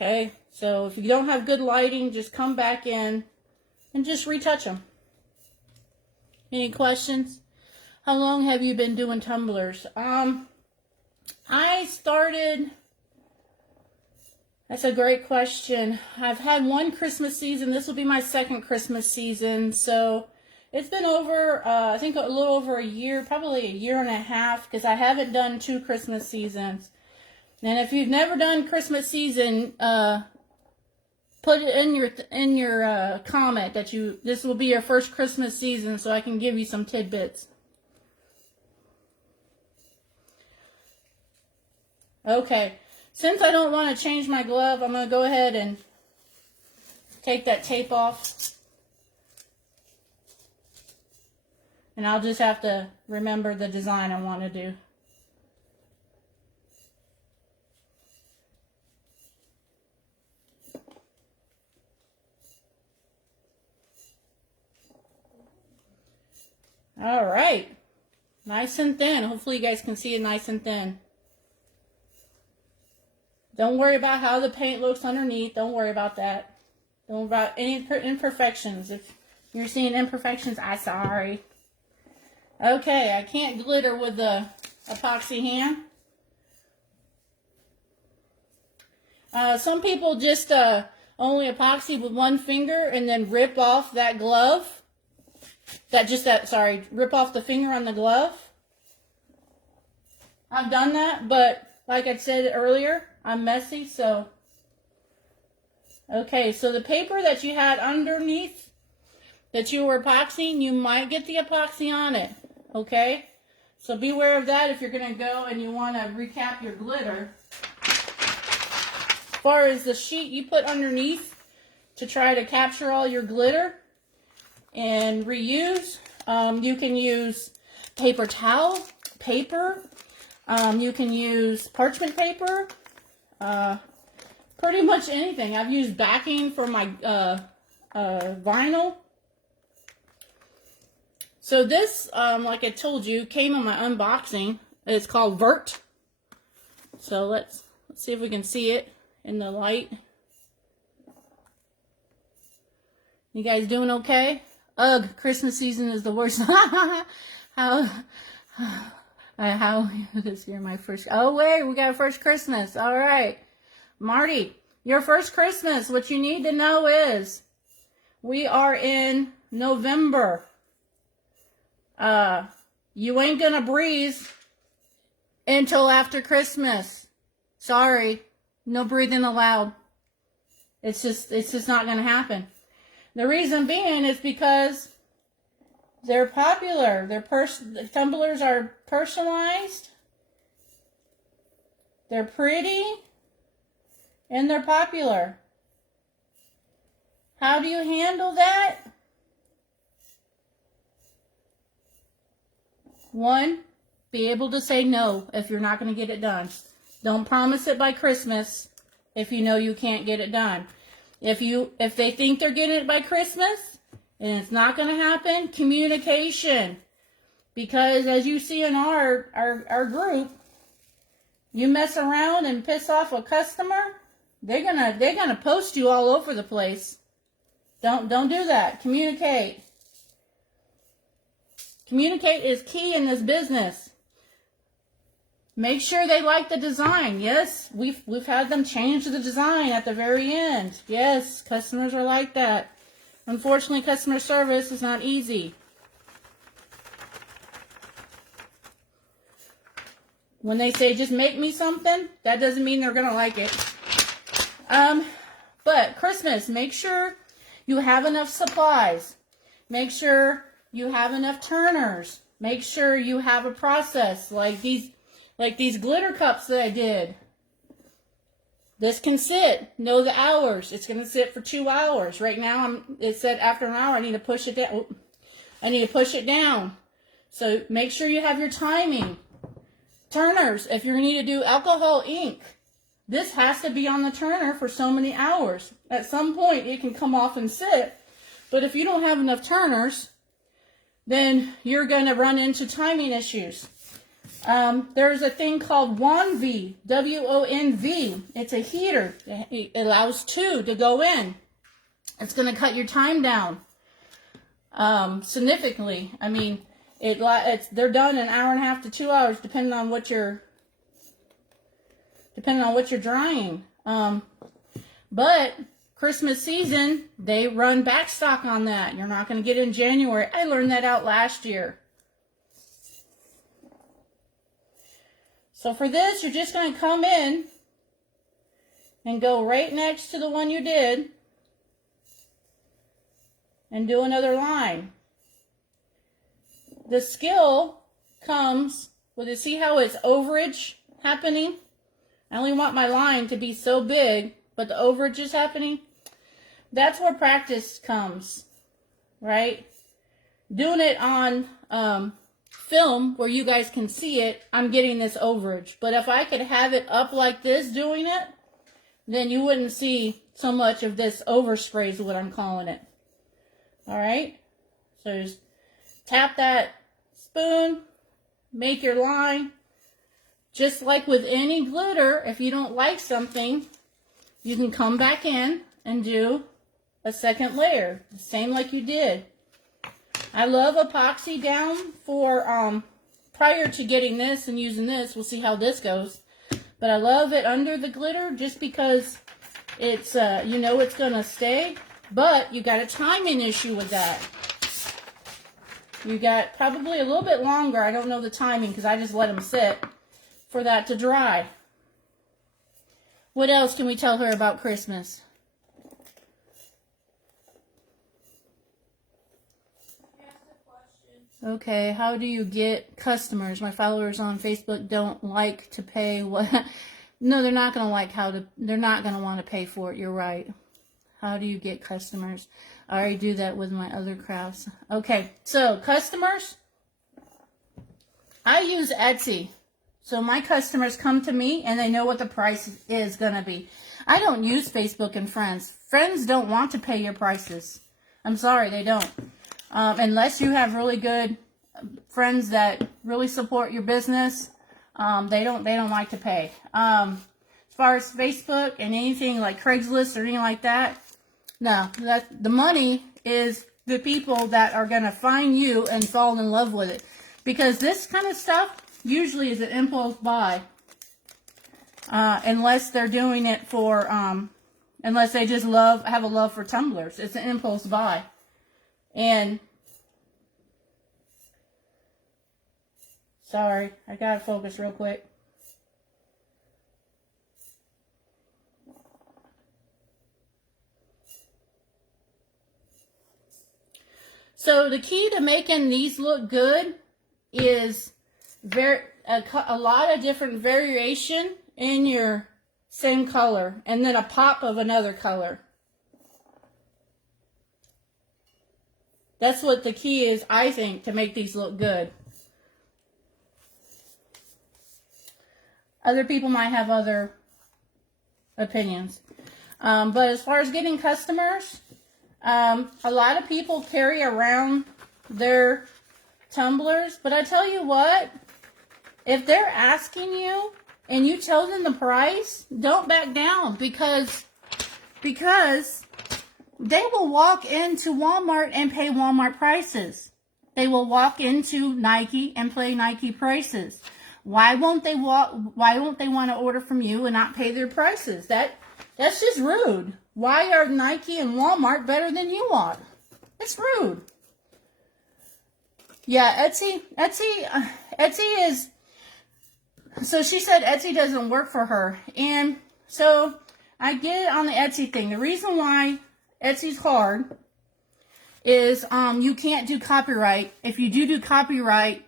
Okay, so if you don't have good lighting, just come back in and just retouch them. Any questions? How long have you been doing tumblers? I started, that's a great question. I've had one Christmas season. This will be my second Christmas season. So it's been over, I think a little over a year, probably a year and a half, because I haven't done 2 Christmas seasons. And if you've never done Christmas season, put it in your comment that this will be your first Christmas season, so I can give you some tidbits. Okay, since I don't want to change my glove, I'm going to go ahead and take that tape off. And I'll just have to remember the design I want to do. All right, nice and thin. Hopefully you guys can see it nice and thin. Don't worry about how the paint looks underneath. Don't worry about that. Don't worry about any imperfections. If you're seeing imperfections, I'm sorry. Okay, I can't glitter with the epoxy hand. Some people just only epoxy with one finger and then rip off that glove. Rip off the finger on the glove. I've done that, but like I said earlier, I'm messy, so. Okay, so the paper that you had underneath that you were epoxying, you might get the epoxy on it, okay? So beware of that if you're going to go and you want to recap your glitter. As far as the sheet you put underneath to try to capture all your glitter and reuse, you can use paper towel, paper, you can use parchment paper, pretty much anything. I've used backing for my vinyl. So this, like I told you, came in my unboxing. It's called Vert. So let's see if we can see it in the light. You guys doing okay? Ugh, Christmas season is the worst. How this year my first, oh wait, we got a first Christmas. All right. Marty, your first Christmas, what you need to know is we are in November. You ain't gonna breathe until after Christmas. Sorry, no breathing allowed. It's just not gonna happen. The reason being is because they're popular. The tumblers are personalized. They're pretty. And they're popular. How do you handle that? 1, be able to say no if you're not going to get it done. Don't promise it by Christmas if you know you can't get it done. If they think they're getting it by Christmas and it's not going to happen, communication. Because as you see in our group, you mess around and piss off a customer, they're gonna post you all over the place. Don't do that. Communicate. Communicate is key in this business. Make sure they like the design. Yes, we've had them change the design at the very end. Yes, customers are like that. Unfortunately, customer service is not easy. When they say, just make me something, that doesn't mean they're going to like it. But Christmas, make sure you have enough supplies. Make sure you have enough turners. Make sure you have a process like these glitter cups that I did. This can sit. Know the hours. It's going to sit for 2 hours. Right now, it said after an hour, I need to push it down. I need to push it down. So make sure you have your timing. Turners, if you're going to need to do alcohol ink, this has to be on the turner for so many hours. At some point, it can come off and sit. But if you don't have enough turners, then you're going to run into timing issues. There's a thing called WONV, W-O-N-V. It's a heater. It allows 2 to go in. It's going to cut your time down significantly. I mean, they're done in 1.5 to 2 hours, depending on what you're drying. But Christmas season, they run back stock on that. You're not going to get it in January. I learned that out last year. So for this, you're just going to come in and go right next to the one you did and do another line. The skill comes with it. See how it's overage happening? I only want my line to be so big, but the overage is happening. That's where practice comes, right? Doing it on film where you guys can see it, I'm getting this overage. But if I could have it up like this doing it, then you wouldn't see so much of this overspray is what I'm calling it. All right? So just tap that spoon, make your line. Just like with any glitter, if you don't like something, you can come back in and do a second layer. The same like you did. I love epoxy down for, prior to getting this and using this, we'll see how this goes. But I love it under the glitter just because it's, you know it's going to stay. But you got a timing issue with that. You got probably a little bit longer. I don't know the timing because I just let them sit for that to dry. What else can we tell her about Christmas? Okay, how do you get customers? My followers on Facebook don't like to pay what... No, they're not going to like how to... They're not going to want to pay for it. You're right. How do you get customers? I already do that with my other crafts. Okay, so customers. I use Etsy. So my customers come to me and they know what the price is going to be. I don't use Facebook and Friends. Friends don't want to pay your prices. I'm sorry, they don't. Unless you have really good friends that really support your business, they don't like to pay. As far as Facebook and anything like Craigslist or anything like that, no. The money is the people that are going to find you and fall in love with it. Because this kind of stuff usually is an impulse buy. Unless they're doing it for, unless they just have a love for tumblers. It's an impulse buy. And, sorry, I gotta focus real quick. So the key to making these look good is a lot of different variation in your same color, and then a pop of another color. That's what the key is, I think, to make these look good. Other people might have other opinions. But as far as getting customers, a lot of people carry around their tumblers. But I tell you what, if they're asking you and you tell them the price, don't back down because they will walk into Walmart and pay Walmart prices. They will walk into Nike and pay Nike prices. Why won't they want to order from you and not pay their prices? That's just rude. Why are Nike and Walmart better than you are? It's rude. Yeah, Etsy is, so she said Etsy doesn't work for her. And so I get it on the Etsy thing. The reason why Etsy's hard is you can't do copyright. If you do copyright,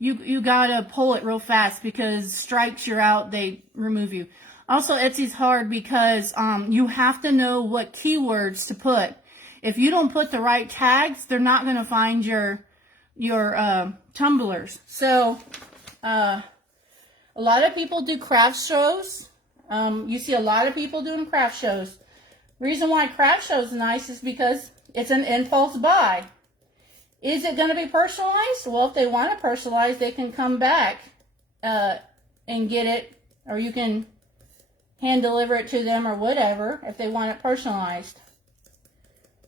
you gotta pull it real fast because strikes, you're out, they remove you. Also, Etsy's hard because you have to know what keywords to put. If you don't put the right tags, they're not gonna find your tumblers. So a lot of people do craft shows. You see a lot of people doing craft shows. Reason why craft shows is nice is because it's an impulse buy. Is it going to be personalized? Well, if they want to personalize, they can come back and get it, or you can hand deliver it to them or whatever if they want it personalized.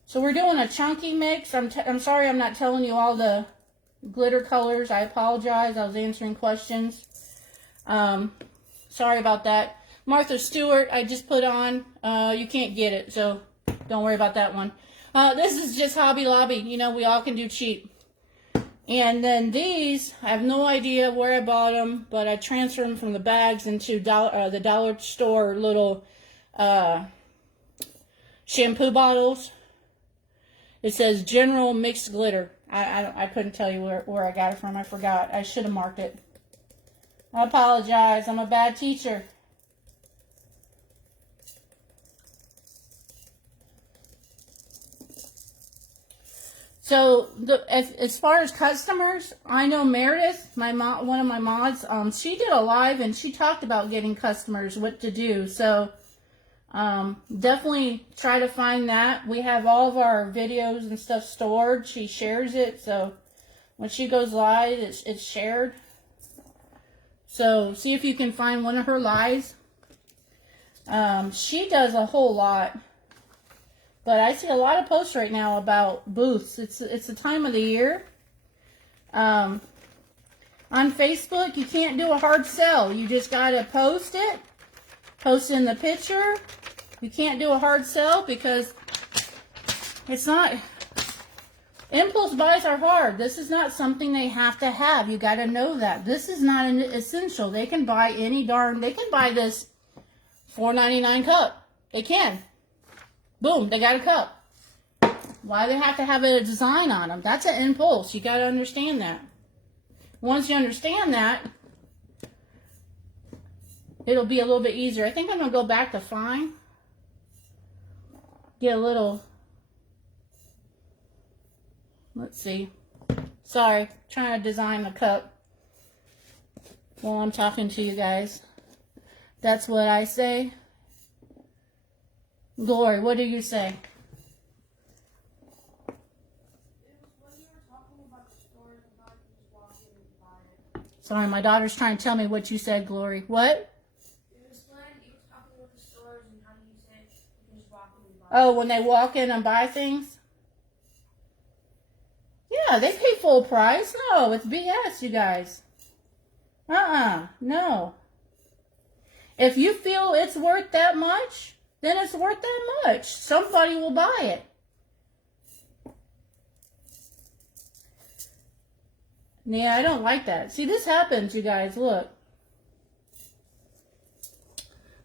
So we're doing a chunky mix. I'm sorry I'm not telling you all the glitter colors. I apologize. I was answering questions. Sorry about that. Martha Stewart, I just put on. You can't get it, so don't worry about that one. This is just Hobby Lobby. You know, we all can do cheap. And then these, I have no idea where I bought them, but I transferred them from the bags into the dollar store little shampoo bottles. It says General Mixed Glitter. I couldn't tell you where I got it from. I forgot. I should have marked it. I apologize. I'm a bad teacher. So as far as customers, I know Meredith, one of my mods, she did a live and she talked about getting customers, what to do. So definitely try to find that. We have all of our videos and stuff stored. She shares it, so when she goes live, it's shared. So see if you can find one of her lives. She does a whole lot. But I see a lot of posts right now about booths. It's the time of the year. On Facebook, you can't do a hard sell. You just got to post it. Post in the picture. You can't do a hard sell because it's not... Impulse buys are hard. This is not something they have to have. You got to know that. This is not an essential. They can buy any darn... They can buy this $4.99 cup. They can. Boom, they got a cup. Why they have to have a design on them? That's an impulse. You got to understand that. Once you understand that, it'll be a little bit easier. I think I'm going to go back to fine. Get a little... Let's see. Sorry, trying to design the cup while I'm talking to you guys. That's what I say. Glory, what do you say? It was when you were talking about the stores and how you just walk in and buy it. Sorry, my daughter's trying to tell me what you said, Glory. What? It was when you were talking about the stores and how you said you can just walk in and buy it. Oh, when they walk in and buy things? Yeah, they pay full price. No, it's BS, you guys. No. If you feel it's worth that much, then it's worth that much. Somebody will buy it. Yeah, I don't like that. See, this happens, you guys. Look.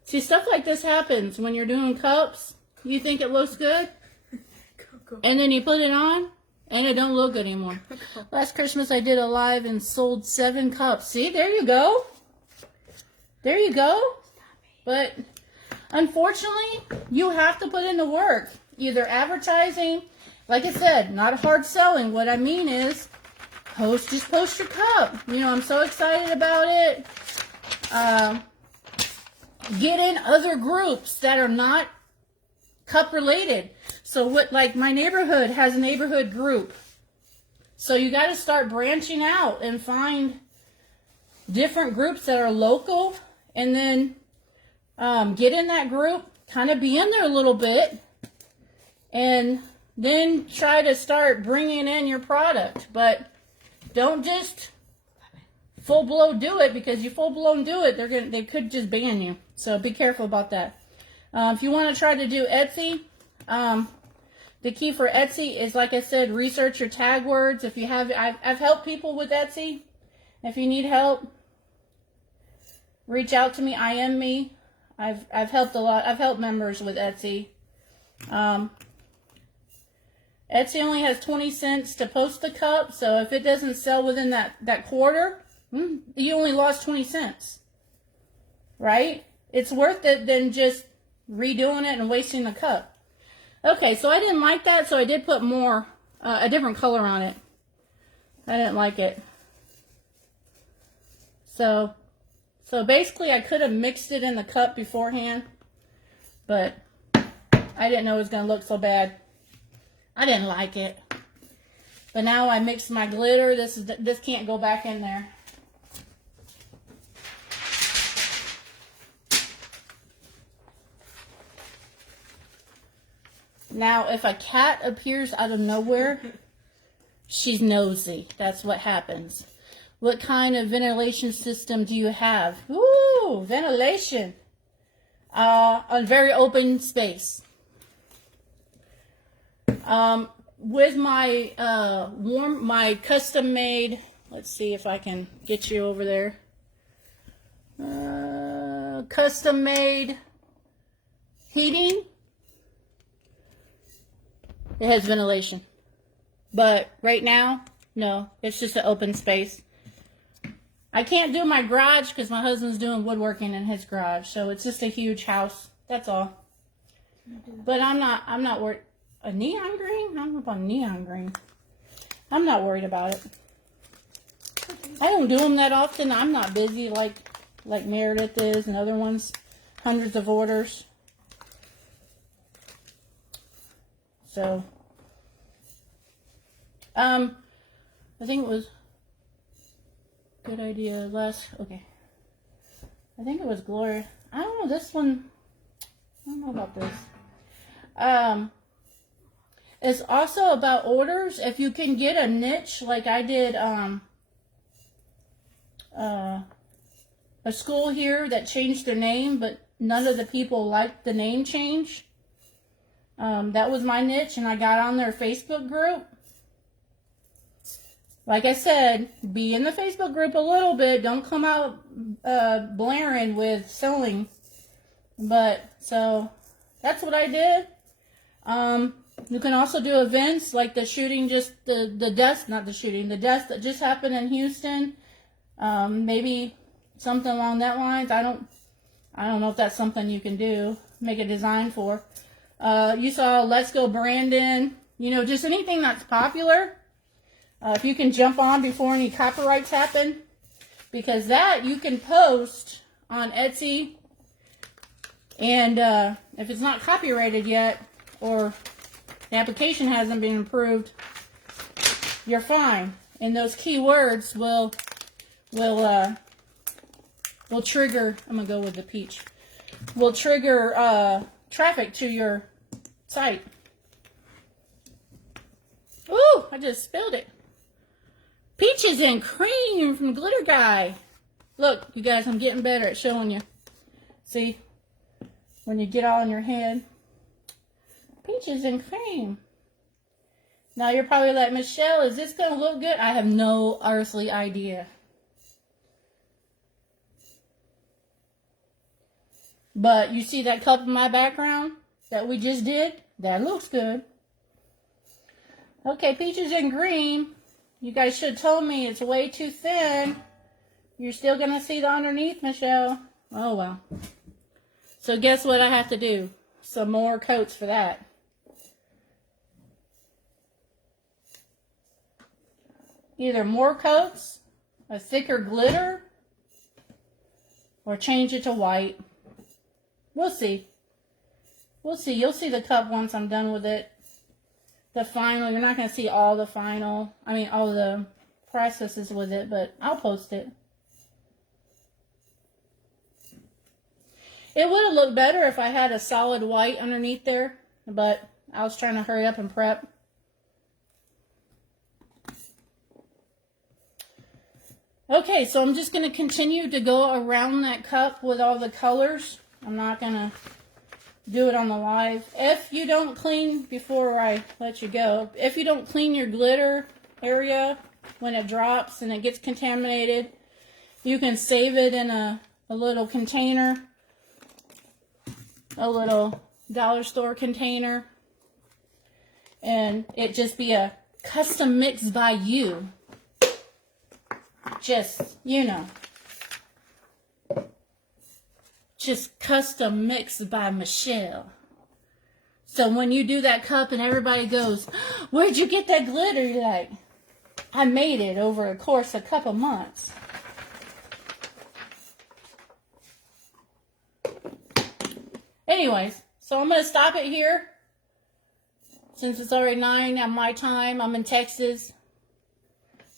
See, stuff like this happens when you're doing cups. You think it looks good, and then you put it on, and it don't look good anymore. Last Christmas, I did a live and sold 7 cups. See, there you go. There you go. But... unfortunately, you have to put in the work. Either advertising, like I said, not hard selling. What I mean is, just post your cup. You know, I'm so excited about it. Get in other groups that are not cup related. So what, like my neighborhood has a neighborhood group. So you got to start branching out and find different groups that are local, and then get in that group, kind of be in there a little bit, and then try to start bringing in your product. But don't just full-blown do it, because you full-blown do it, they could just ban you. So be careful about that. If you want to try to do Etsy, the key for Etsy is, like I said, research your tag words. If you have, I've helped people with Etsy. If you need help, reach out to me. I am me. I've helped a lot. I've helped members with Etsy. Etsy only has 20 cents to post the cup, so if it doesn't sell within that quarter, you only lost 20 cents. Right? It's worth it than just redoing it and wasting the cup. Okay, so I didn't like that, so I did put more, a different color on it. I didn't like it. So basically I could have mixed it in the cup beforehand, but I didn't know it was going to look so bad. I didn't like it. But now I mixed my glitter. This can't go back in there. Now, if a cat appears out of nowhere, she's nosy. That's what happens. What kind of ventilation system do you have? Ooh, ventilation. A very open space. With my my custom made, let's see if I can get you over there. Custom made heating. It has ventilation. But right now, no, it's just an open space. I can't do my garage because my husband's doing woodworking in his garage. So it's just a huge house. That's all. But I'm not worried. A neon green? I don't know about neon green. I'm not worried about it. I don't do them that often. I'm not busy like Meredith is and other ones. Hundreds of orders. So, I think it was a good idea okay. I think it was Gloria. I don't know, this one, I don't know about this. It's also about orders. If you can get a niche, like I did, a school here that changed their name, but none of the people liked the name change. That was my niche, and I got on their Facebook group. Like I said, be in the Facebook group a little bit. Don't come out blaring with selling. But, so, that's what I did. You can also do events like the shooting, the death, not the shooting, the death that just happened in Houston. Maybe something along that lines. I don't know if that's something you can do. Make a design for. You saw Let's Go Brandon. You know, just anything that's popular. If you can jump on before any copyrights happen. Because that you can post on Etsy. And if it's not copyrighted yet, or the application hasn't been approved, you're fine. And those keywords will trigger, I'm going to go with the peach, will trigger traffic to your site. Ooh, I just spilled it. Peaches and cream from Glitter Guy. Look, you guys, I'm getting better at showing you. See? When you get all in your head. Peaches and cream. Now you're probably like, Michelle, is this going to look good? I have no earthly idea. But you see that cup in my background that we just did? That looks good. Okay, peaches and green. You guys should have told me it's way too thin. You're still going to see the underneath, Michelle. Oh, well. So guess what I have to do? Some more coats for that. Either more coats, a thicker glitter, or change it to white. We'll see. We'll see. You'll see the cup once I'm done with it. The final, you're not going to see all the final, all the processes with it, but I'll post it. It would have looked better if I had a solid white underneath there, but I was trying to hurry up and prep. Okay, so I'm just going to continue to go around that cup with all the colors. I'm not going to do it on the live. If you don't clean, before I let you go, if you don't clean your glitter area when it drops and it gets contaminated, you can save it in a little container, a little dollar store container, and it just be a custom mix by you. Just, you know, just custom mixed by Michelle. So when you do that cup and everybody goes, where'd you get that glitter? You're like, I made it over a course of a couple months. Anyways, so I'm going to stop it here. Since it's already 9 at my time, I'm in Texas.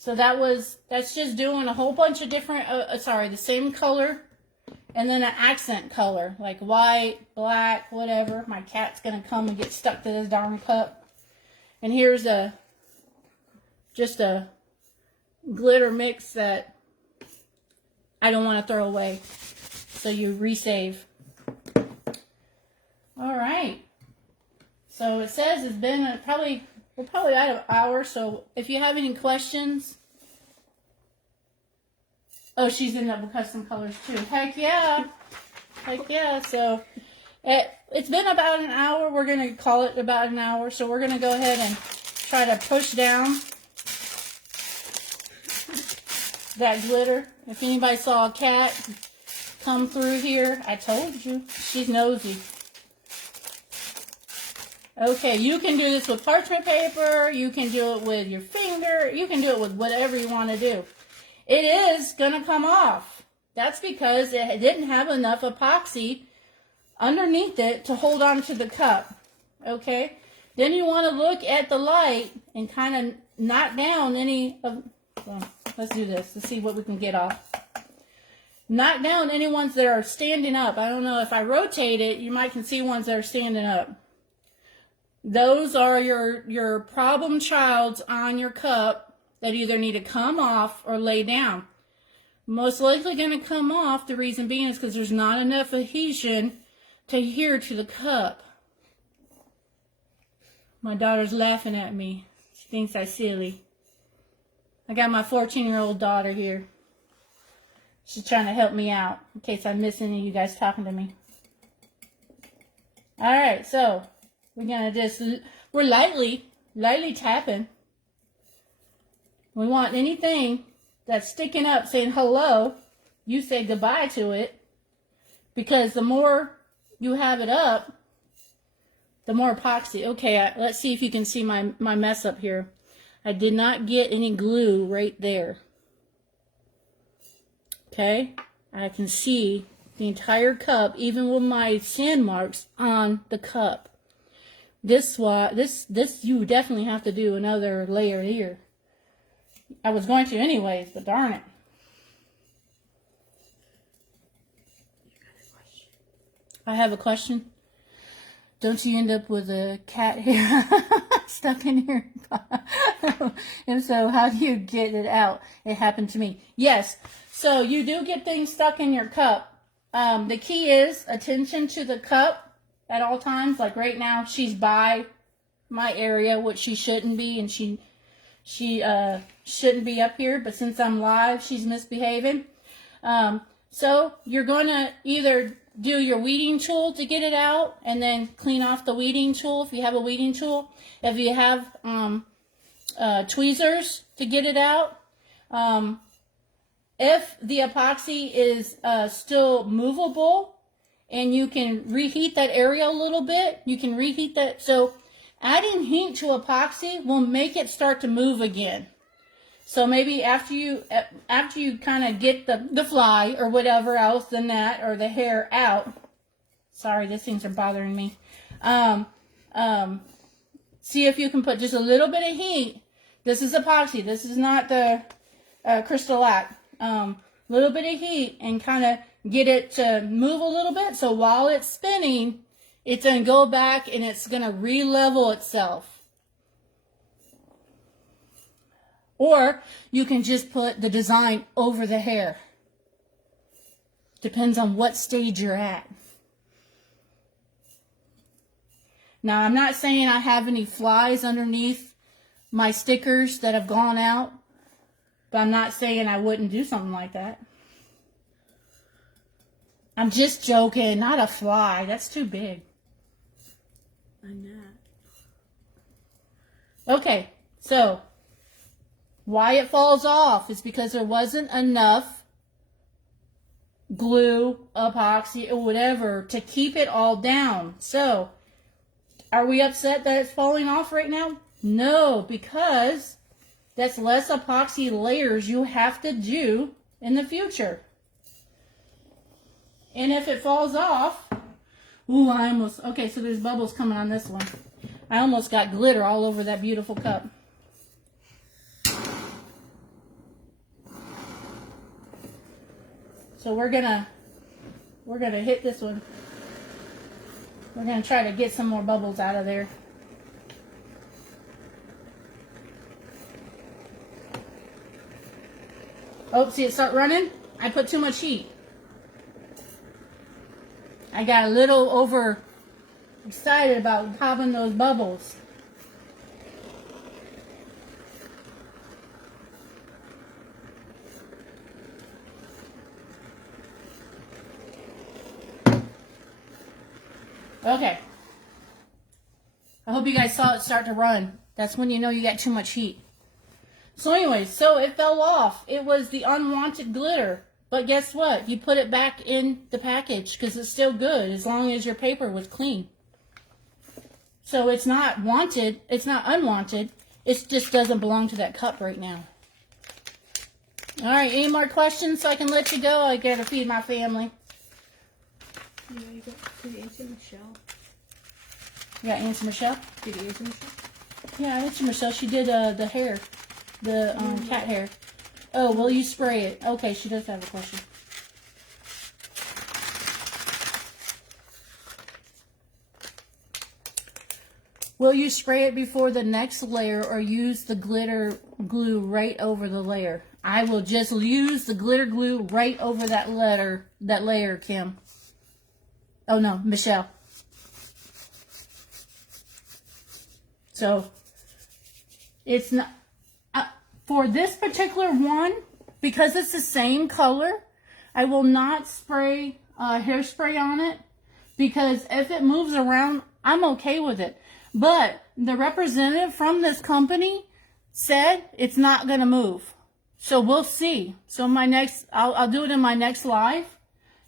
So that's just doing a whole bunch of different, the same color and then an accent color, like white, black, whatever. My cat's gonna come and get stuck to this darn cup. And here's just a glitter mix that I don't want to throw away. So you resave. All right. So it says it's been we're probably out of an hour. So if you have any questions. Oh, she's in the custom colors too. Heck yeah. Heck yeah. So it's been about an hour. We're going to call it about an hour. So we're going to go ahead and try to push down that glitter. If anybody saw a cat come through here, I told you. She's nosy. Okay, you can do this with parchment paper. You can do it with your finger. You can do it with whatever you want to do. It is going to come off. That's because it didn't have enough epoxy underneath it to hold on to the cup. Okay? Then you want to look at the light and kind of knock down any of... Well, let's do this. Let's see what we can get off. Knock down any ones that are standing up. I don't know if I rotate it, you might can see ones that are standing up. Those are your problem childs on your cup that either need to come off or lay down. Most likely going to come off. The reason being is because there's not enough adhesion to adhere to the cup. My daughter's laughing at me. She thinks I'm silly. I got my 14-year-old daughter here. She's trying to help me out in case I miss any of you guys talking to me. Alright, so we're going to we're lightly tapping. We want anything that's sticking up saying hello, you say goodbye to it. Because the more you have it up, the more epoxy. Okay, let's see if you can see my mess up here. I did not get any glue right there. Okay, I can see the entire cup, even with my sand marks on the cup. This you definitely have to do another layer here. I was going to anyways, but darn it. I have a question. Don't you end up with a cat hair stuck in here? And so how do you get it out? It happened to me. Yes. So you do get things stuck in your cup. The key is attention to the cup at all times. Like right now, she's by my area, which she shouldn't be, and she shouldn't be up here. But since I'm live, she's misbehaving. So you're going to either do your weeding tool to get it out and then clean off the weeding tool if you have a weeding tool. If you have tweezers to get it out. If the epoxy is still movable and you can reheat that area a little bit, you can reheat that. So adding heat to epoxy will make it start to move again. So maybe after you kind of get the fly or whatever else than that, or the hair out. Sorry, these things are bothering me. See if you can put just a little bit of heat. This is epoxy. This is not the Crystalac. Little bit of heat and kind of get it to move a little bit. So while it's spinning, it's going to go back and it's going to re-level itself. Or you can just put the design over the hair. Depends on what stage you're at. Now, I'm not saying I have any flies underneath my stickers that have gone out. But I'm not saying I wouldn't do something like that. I'm just joking. Not a fly. That's too big. I know. Okay, so why it falls off is because there wasn't enough glue, epoxy, or whatever to keep it all down. So, are we upset that it's falling off right now? No, because that's less epoxy layers you have to do in the future. And if it falls off, ooh, okay, so there's bubbles coming on this one. I almost got glitter all over that beautiful cup. So we're gonna we're going to hit this one. We're going to try to get some more bubbles out of there. Oh, see it start running? I put too much heat. I got a little over excited about popping those bubbles. Okay. I hope you guys saw it start to run. That's when you know you got too much heat. So anyways, so it fell off. It was the unwanted glitter. But guess what? You put it back in the package because it's still good as long as your paper was clean. So it's not wanted. It's not unwanted. It just doesn't belong to that cup right now. All right, any more questions so I can let you go? I gotta feed my family. Yeah, you got to answer Michelle. You gotta answer Michelle? Did you answer Michelle? Yeah, I answered Michelle. She did the hair. The cat hair. Oh, will you spray it? Okay, she does have a question. Will you spray it before the next layer or use the glitter glue right over the layer? I will just use the glitter glue right over that layer, Kim. Oh no, Michelle. So, it's not... For this particular one, because it's the same color, I will not spray hairspray on it, because if it moves around, I'm okay with it. But the representative from this company said it's not going to move. So we'll see. So I'll do it in my next live,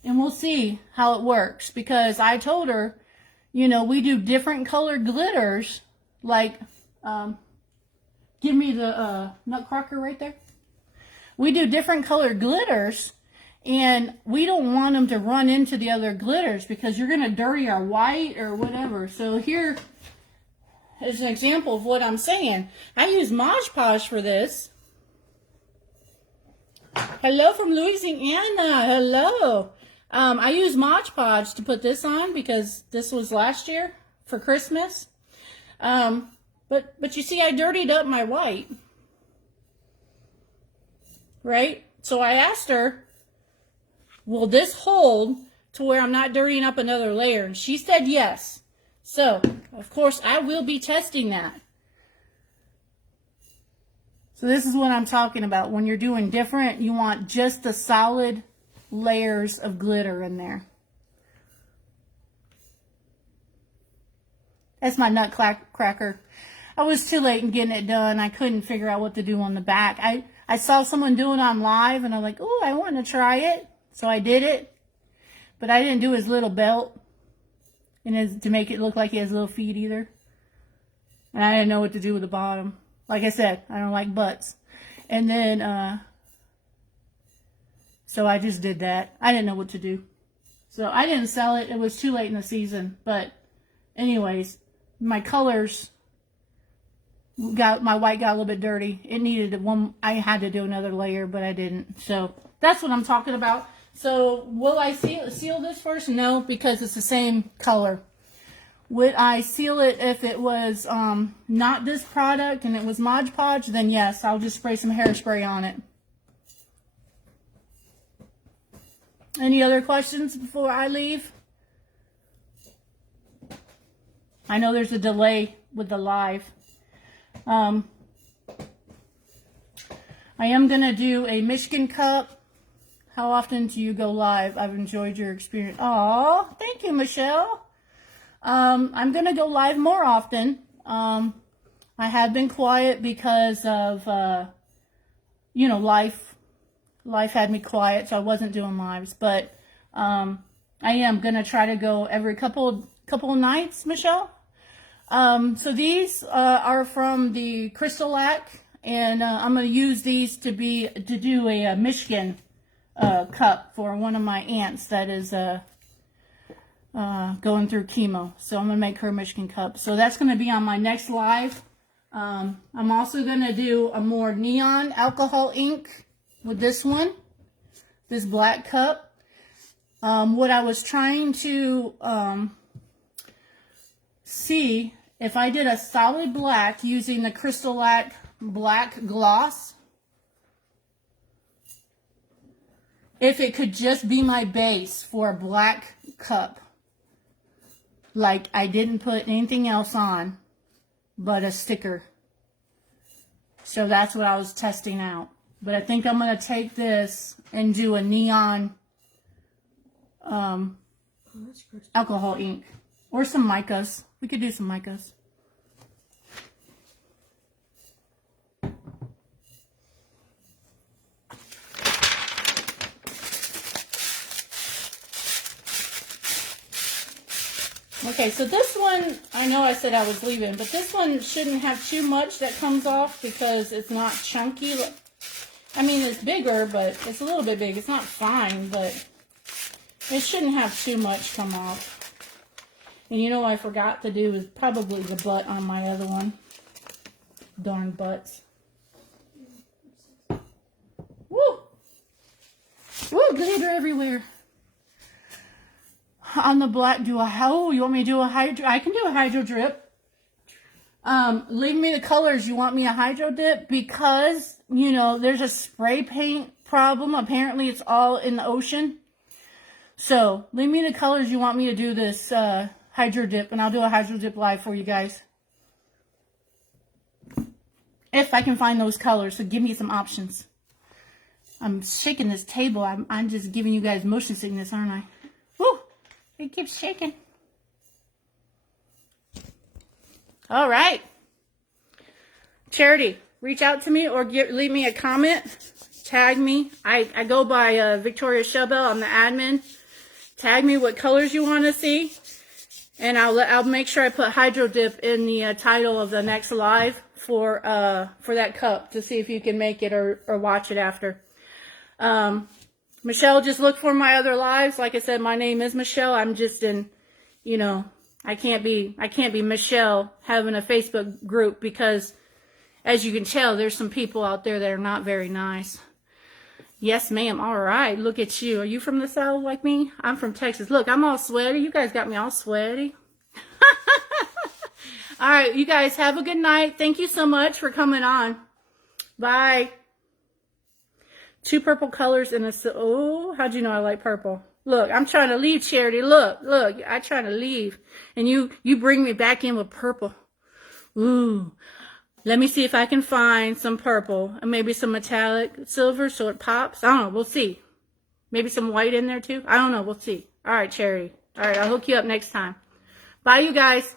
and we'll see how it works. Because I told her, you know, we do different colored glitters, like... give me the nutcracker right there. We do different colored glitters, and we don't want them to run into the other glitters because you're going to dirty our white or whatever. So here is an example of what I'm saying. I use Mod Podge for this. Hello from Louisiana. Hello. I use Mod Podge to put this on because this was last year for Christmas. But you see, I dirtied up my white, right? So I asked her, will this hold to where I'm not dirtying up another layer? And she said yes. So, of course, I will be testing that. So this is what I'm talking about. When you're doing different, you want just the solid layers of glitter in there. That's my nutcracker. I was too late in getting it done. I couldn't figure out what to do on the back. I saw someone doing it on live, and I'm like, oh, I want to try it. So I did it. But I didn't do his little belt and to make it look like he has little feet either. And I didn't know what to do with the bottom. Like I said, I don't like butts. And then, so I just did that. I didn't know what to do. So I didn't sell it. It was too late in the season. But anyways, my colors... my white got a little bit dirty. It needed one. I had to do another layer, but I didn't. So that's what I'm talking about. So will I seal this first? No, because it's the same color. Would I seal it if it was not this product and it was Mod Podge? Then yes, I'll just spray some hairspray on it. Any other questions before I leave? I know there's a delay with the live. I am going to do a Michigan cup. How often do you go live? I've enjoyed your experience. Aw, thank you, Michelle. I'm going to go live more often. I have been quiet because of, you know, life had me quiet, so I wasn't doing lives. But I am going to try to go every couple of nights, Michelle. So these are from the Crystalac, and I'm going to use these to do a Michigan cup for one of my aunts that is going through chemo. So I'm going to make her a Michigan cup. So that's going to be on my next live. I'm also going to do a more neon alcohol ink with this one, this black cup. What I was trying to see if I did a solid black using the Crystalac black gloss, if it could just be my base for a black cup. Like I didn't put anything else on but a sticker. So that's what I was testing out. But I think I'm going to take this and do a neon alcohol ink. Or some micas. We could do some micas. Okay, so this one, I know I said I was leaving, but this one shouldn't have too much that comes off because it's not chunky. I mean, it's bigger, but it's a little bit big. It's not fine, but it shouldn't have too much come off. And you know what I forgot to do is probably the butt on my other one. Darn butts. Woo! Woo, glitter everywhere. On the black, you want me to do a hydro? I can do a hydro drip. Leave me the colors you want me to hydro dip because, you know, there's a spray paint problem. Apparently it's all in the ocean. So, leave me the colors you want me to do this hydro dip, and I'll do a hydro dip live for you guys. If I can find those colors, so give me some options. I'm shaking this table. I'm just giving you guys motion sickness, aren't I? Woo! It keeps shaking. All right. Charity, reach out to me or leave me a comment. Tag me. I go by Victoria Shebel. I'm the admin. Tag me what colors you want to see. And I'll make sure I put Hydro Dip in the title of the next live for that cup to see if you can make it or watch it after. Michelle, just look for my other lives. Like I said, my name is Michelle. I'm just in, you know, I can't be Michelle having a Facebook group because, as you can tell, there's some people out there that are not very nice. Yes, ma'am. All right. Look at you. Are you from the South like me? I'm from Texas. Look, I'm all sweaty. You guys got me all sweaty. All right. You guys have a good night. Thank you so much for coming on. Bye. 2 purple colors in a... Oh, how'd you know I like purple? Look, I'm trying to leave, Charity. Look, I'm trying to leave. And you bring me back in with purple. Ooh. Let me see if I can find some purple. And maybe some metallic silver so it pops. I don't know. We'll see. Maybe some white in there too. I don't know. We'll see. All right, Charity. All right, I'll hook you up next time. Bye, you guys.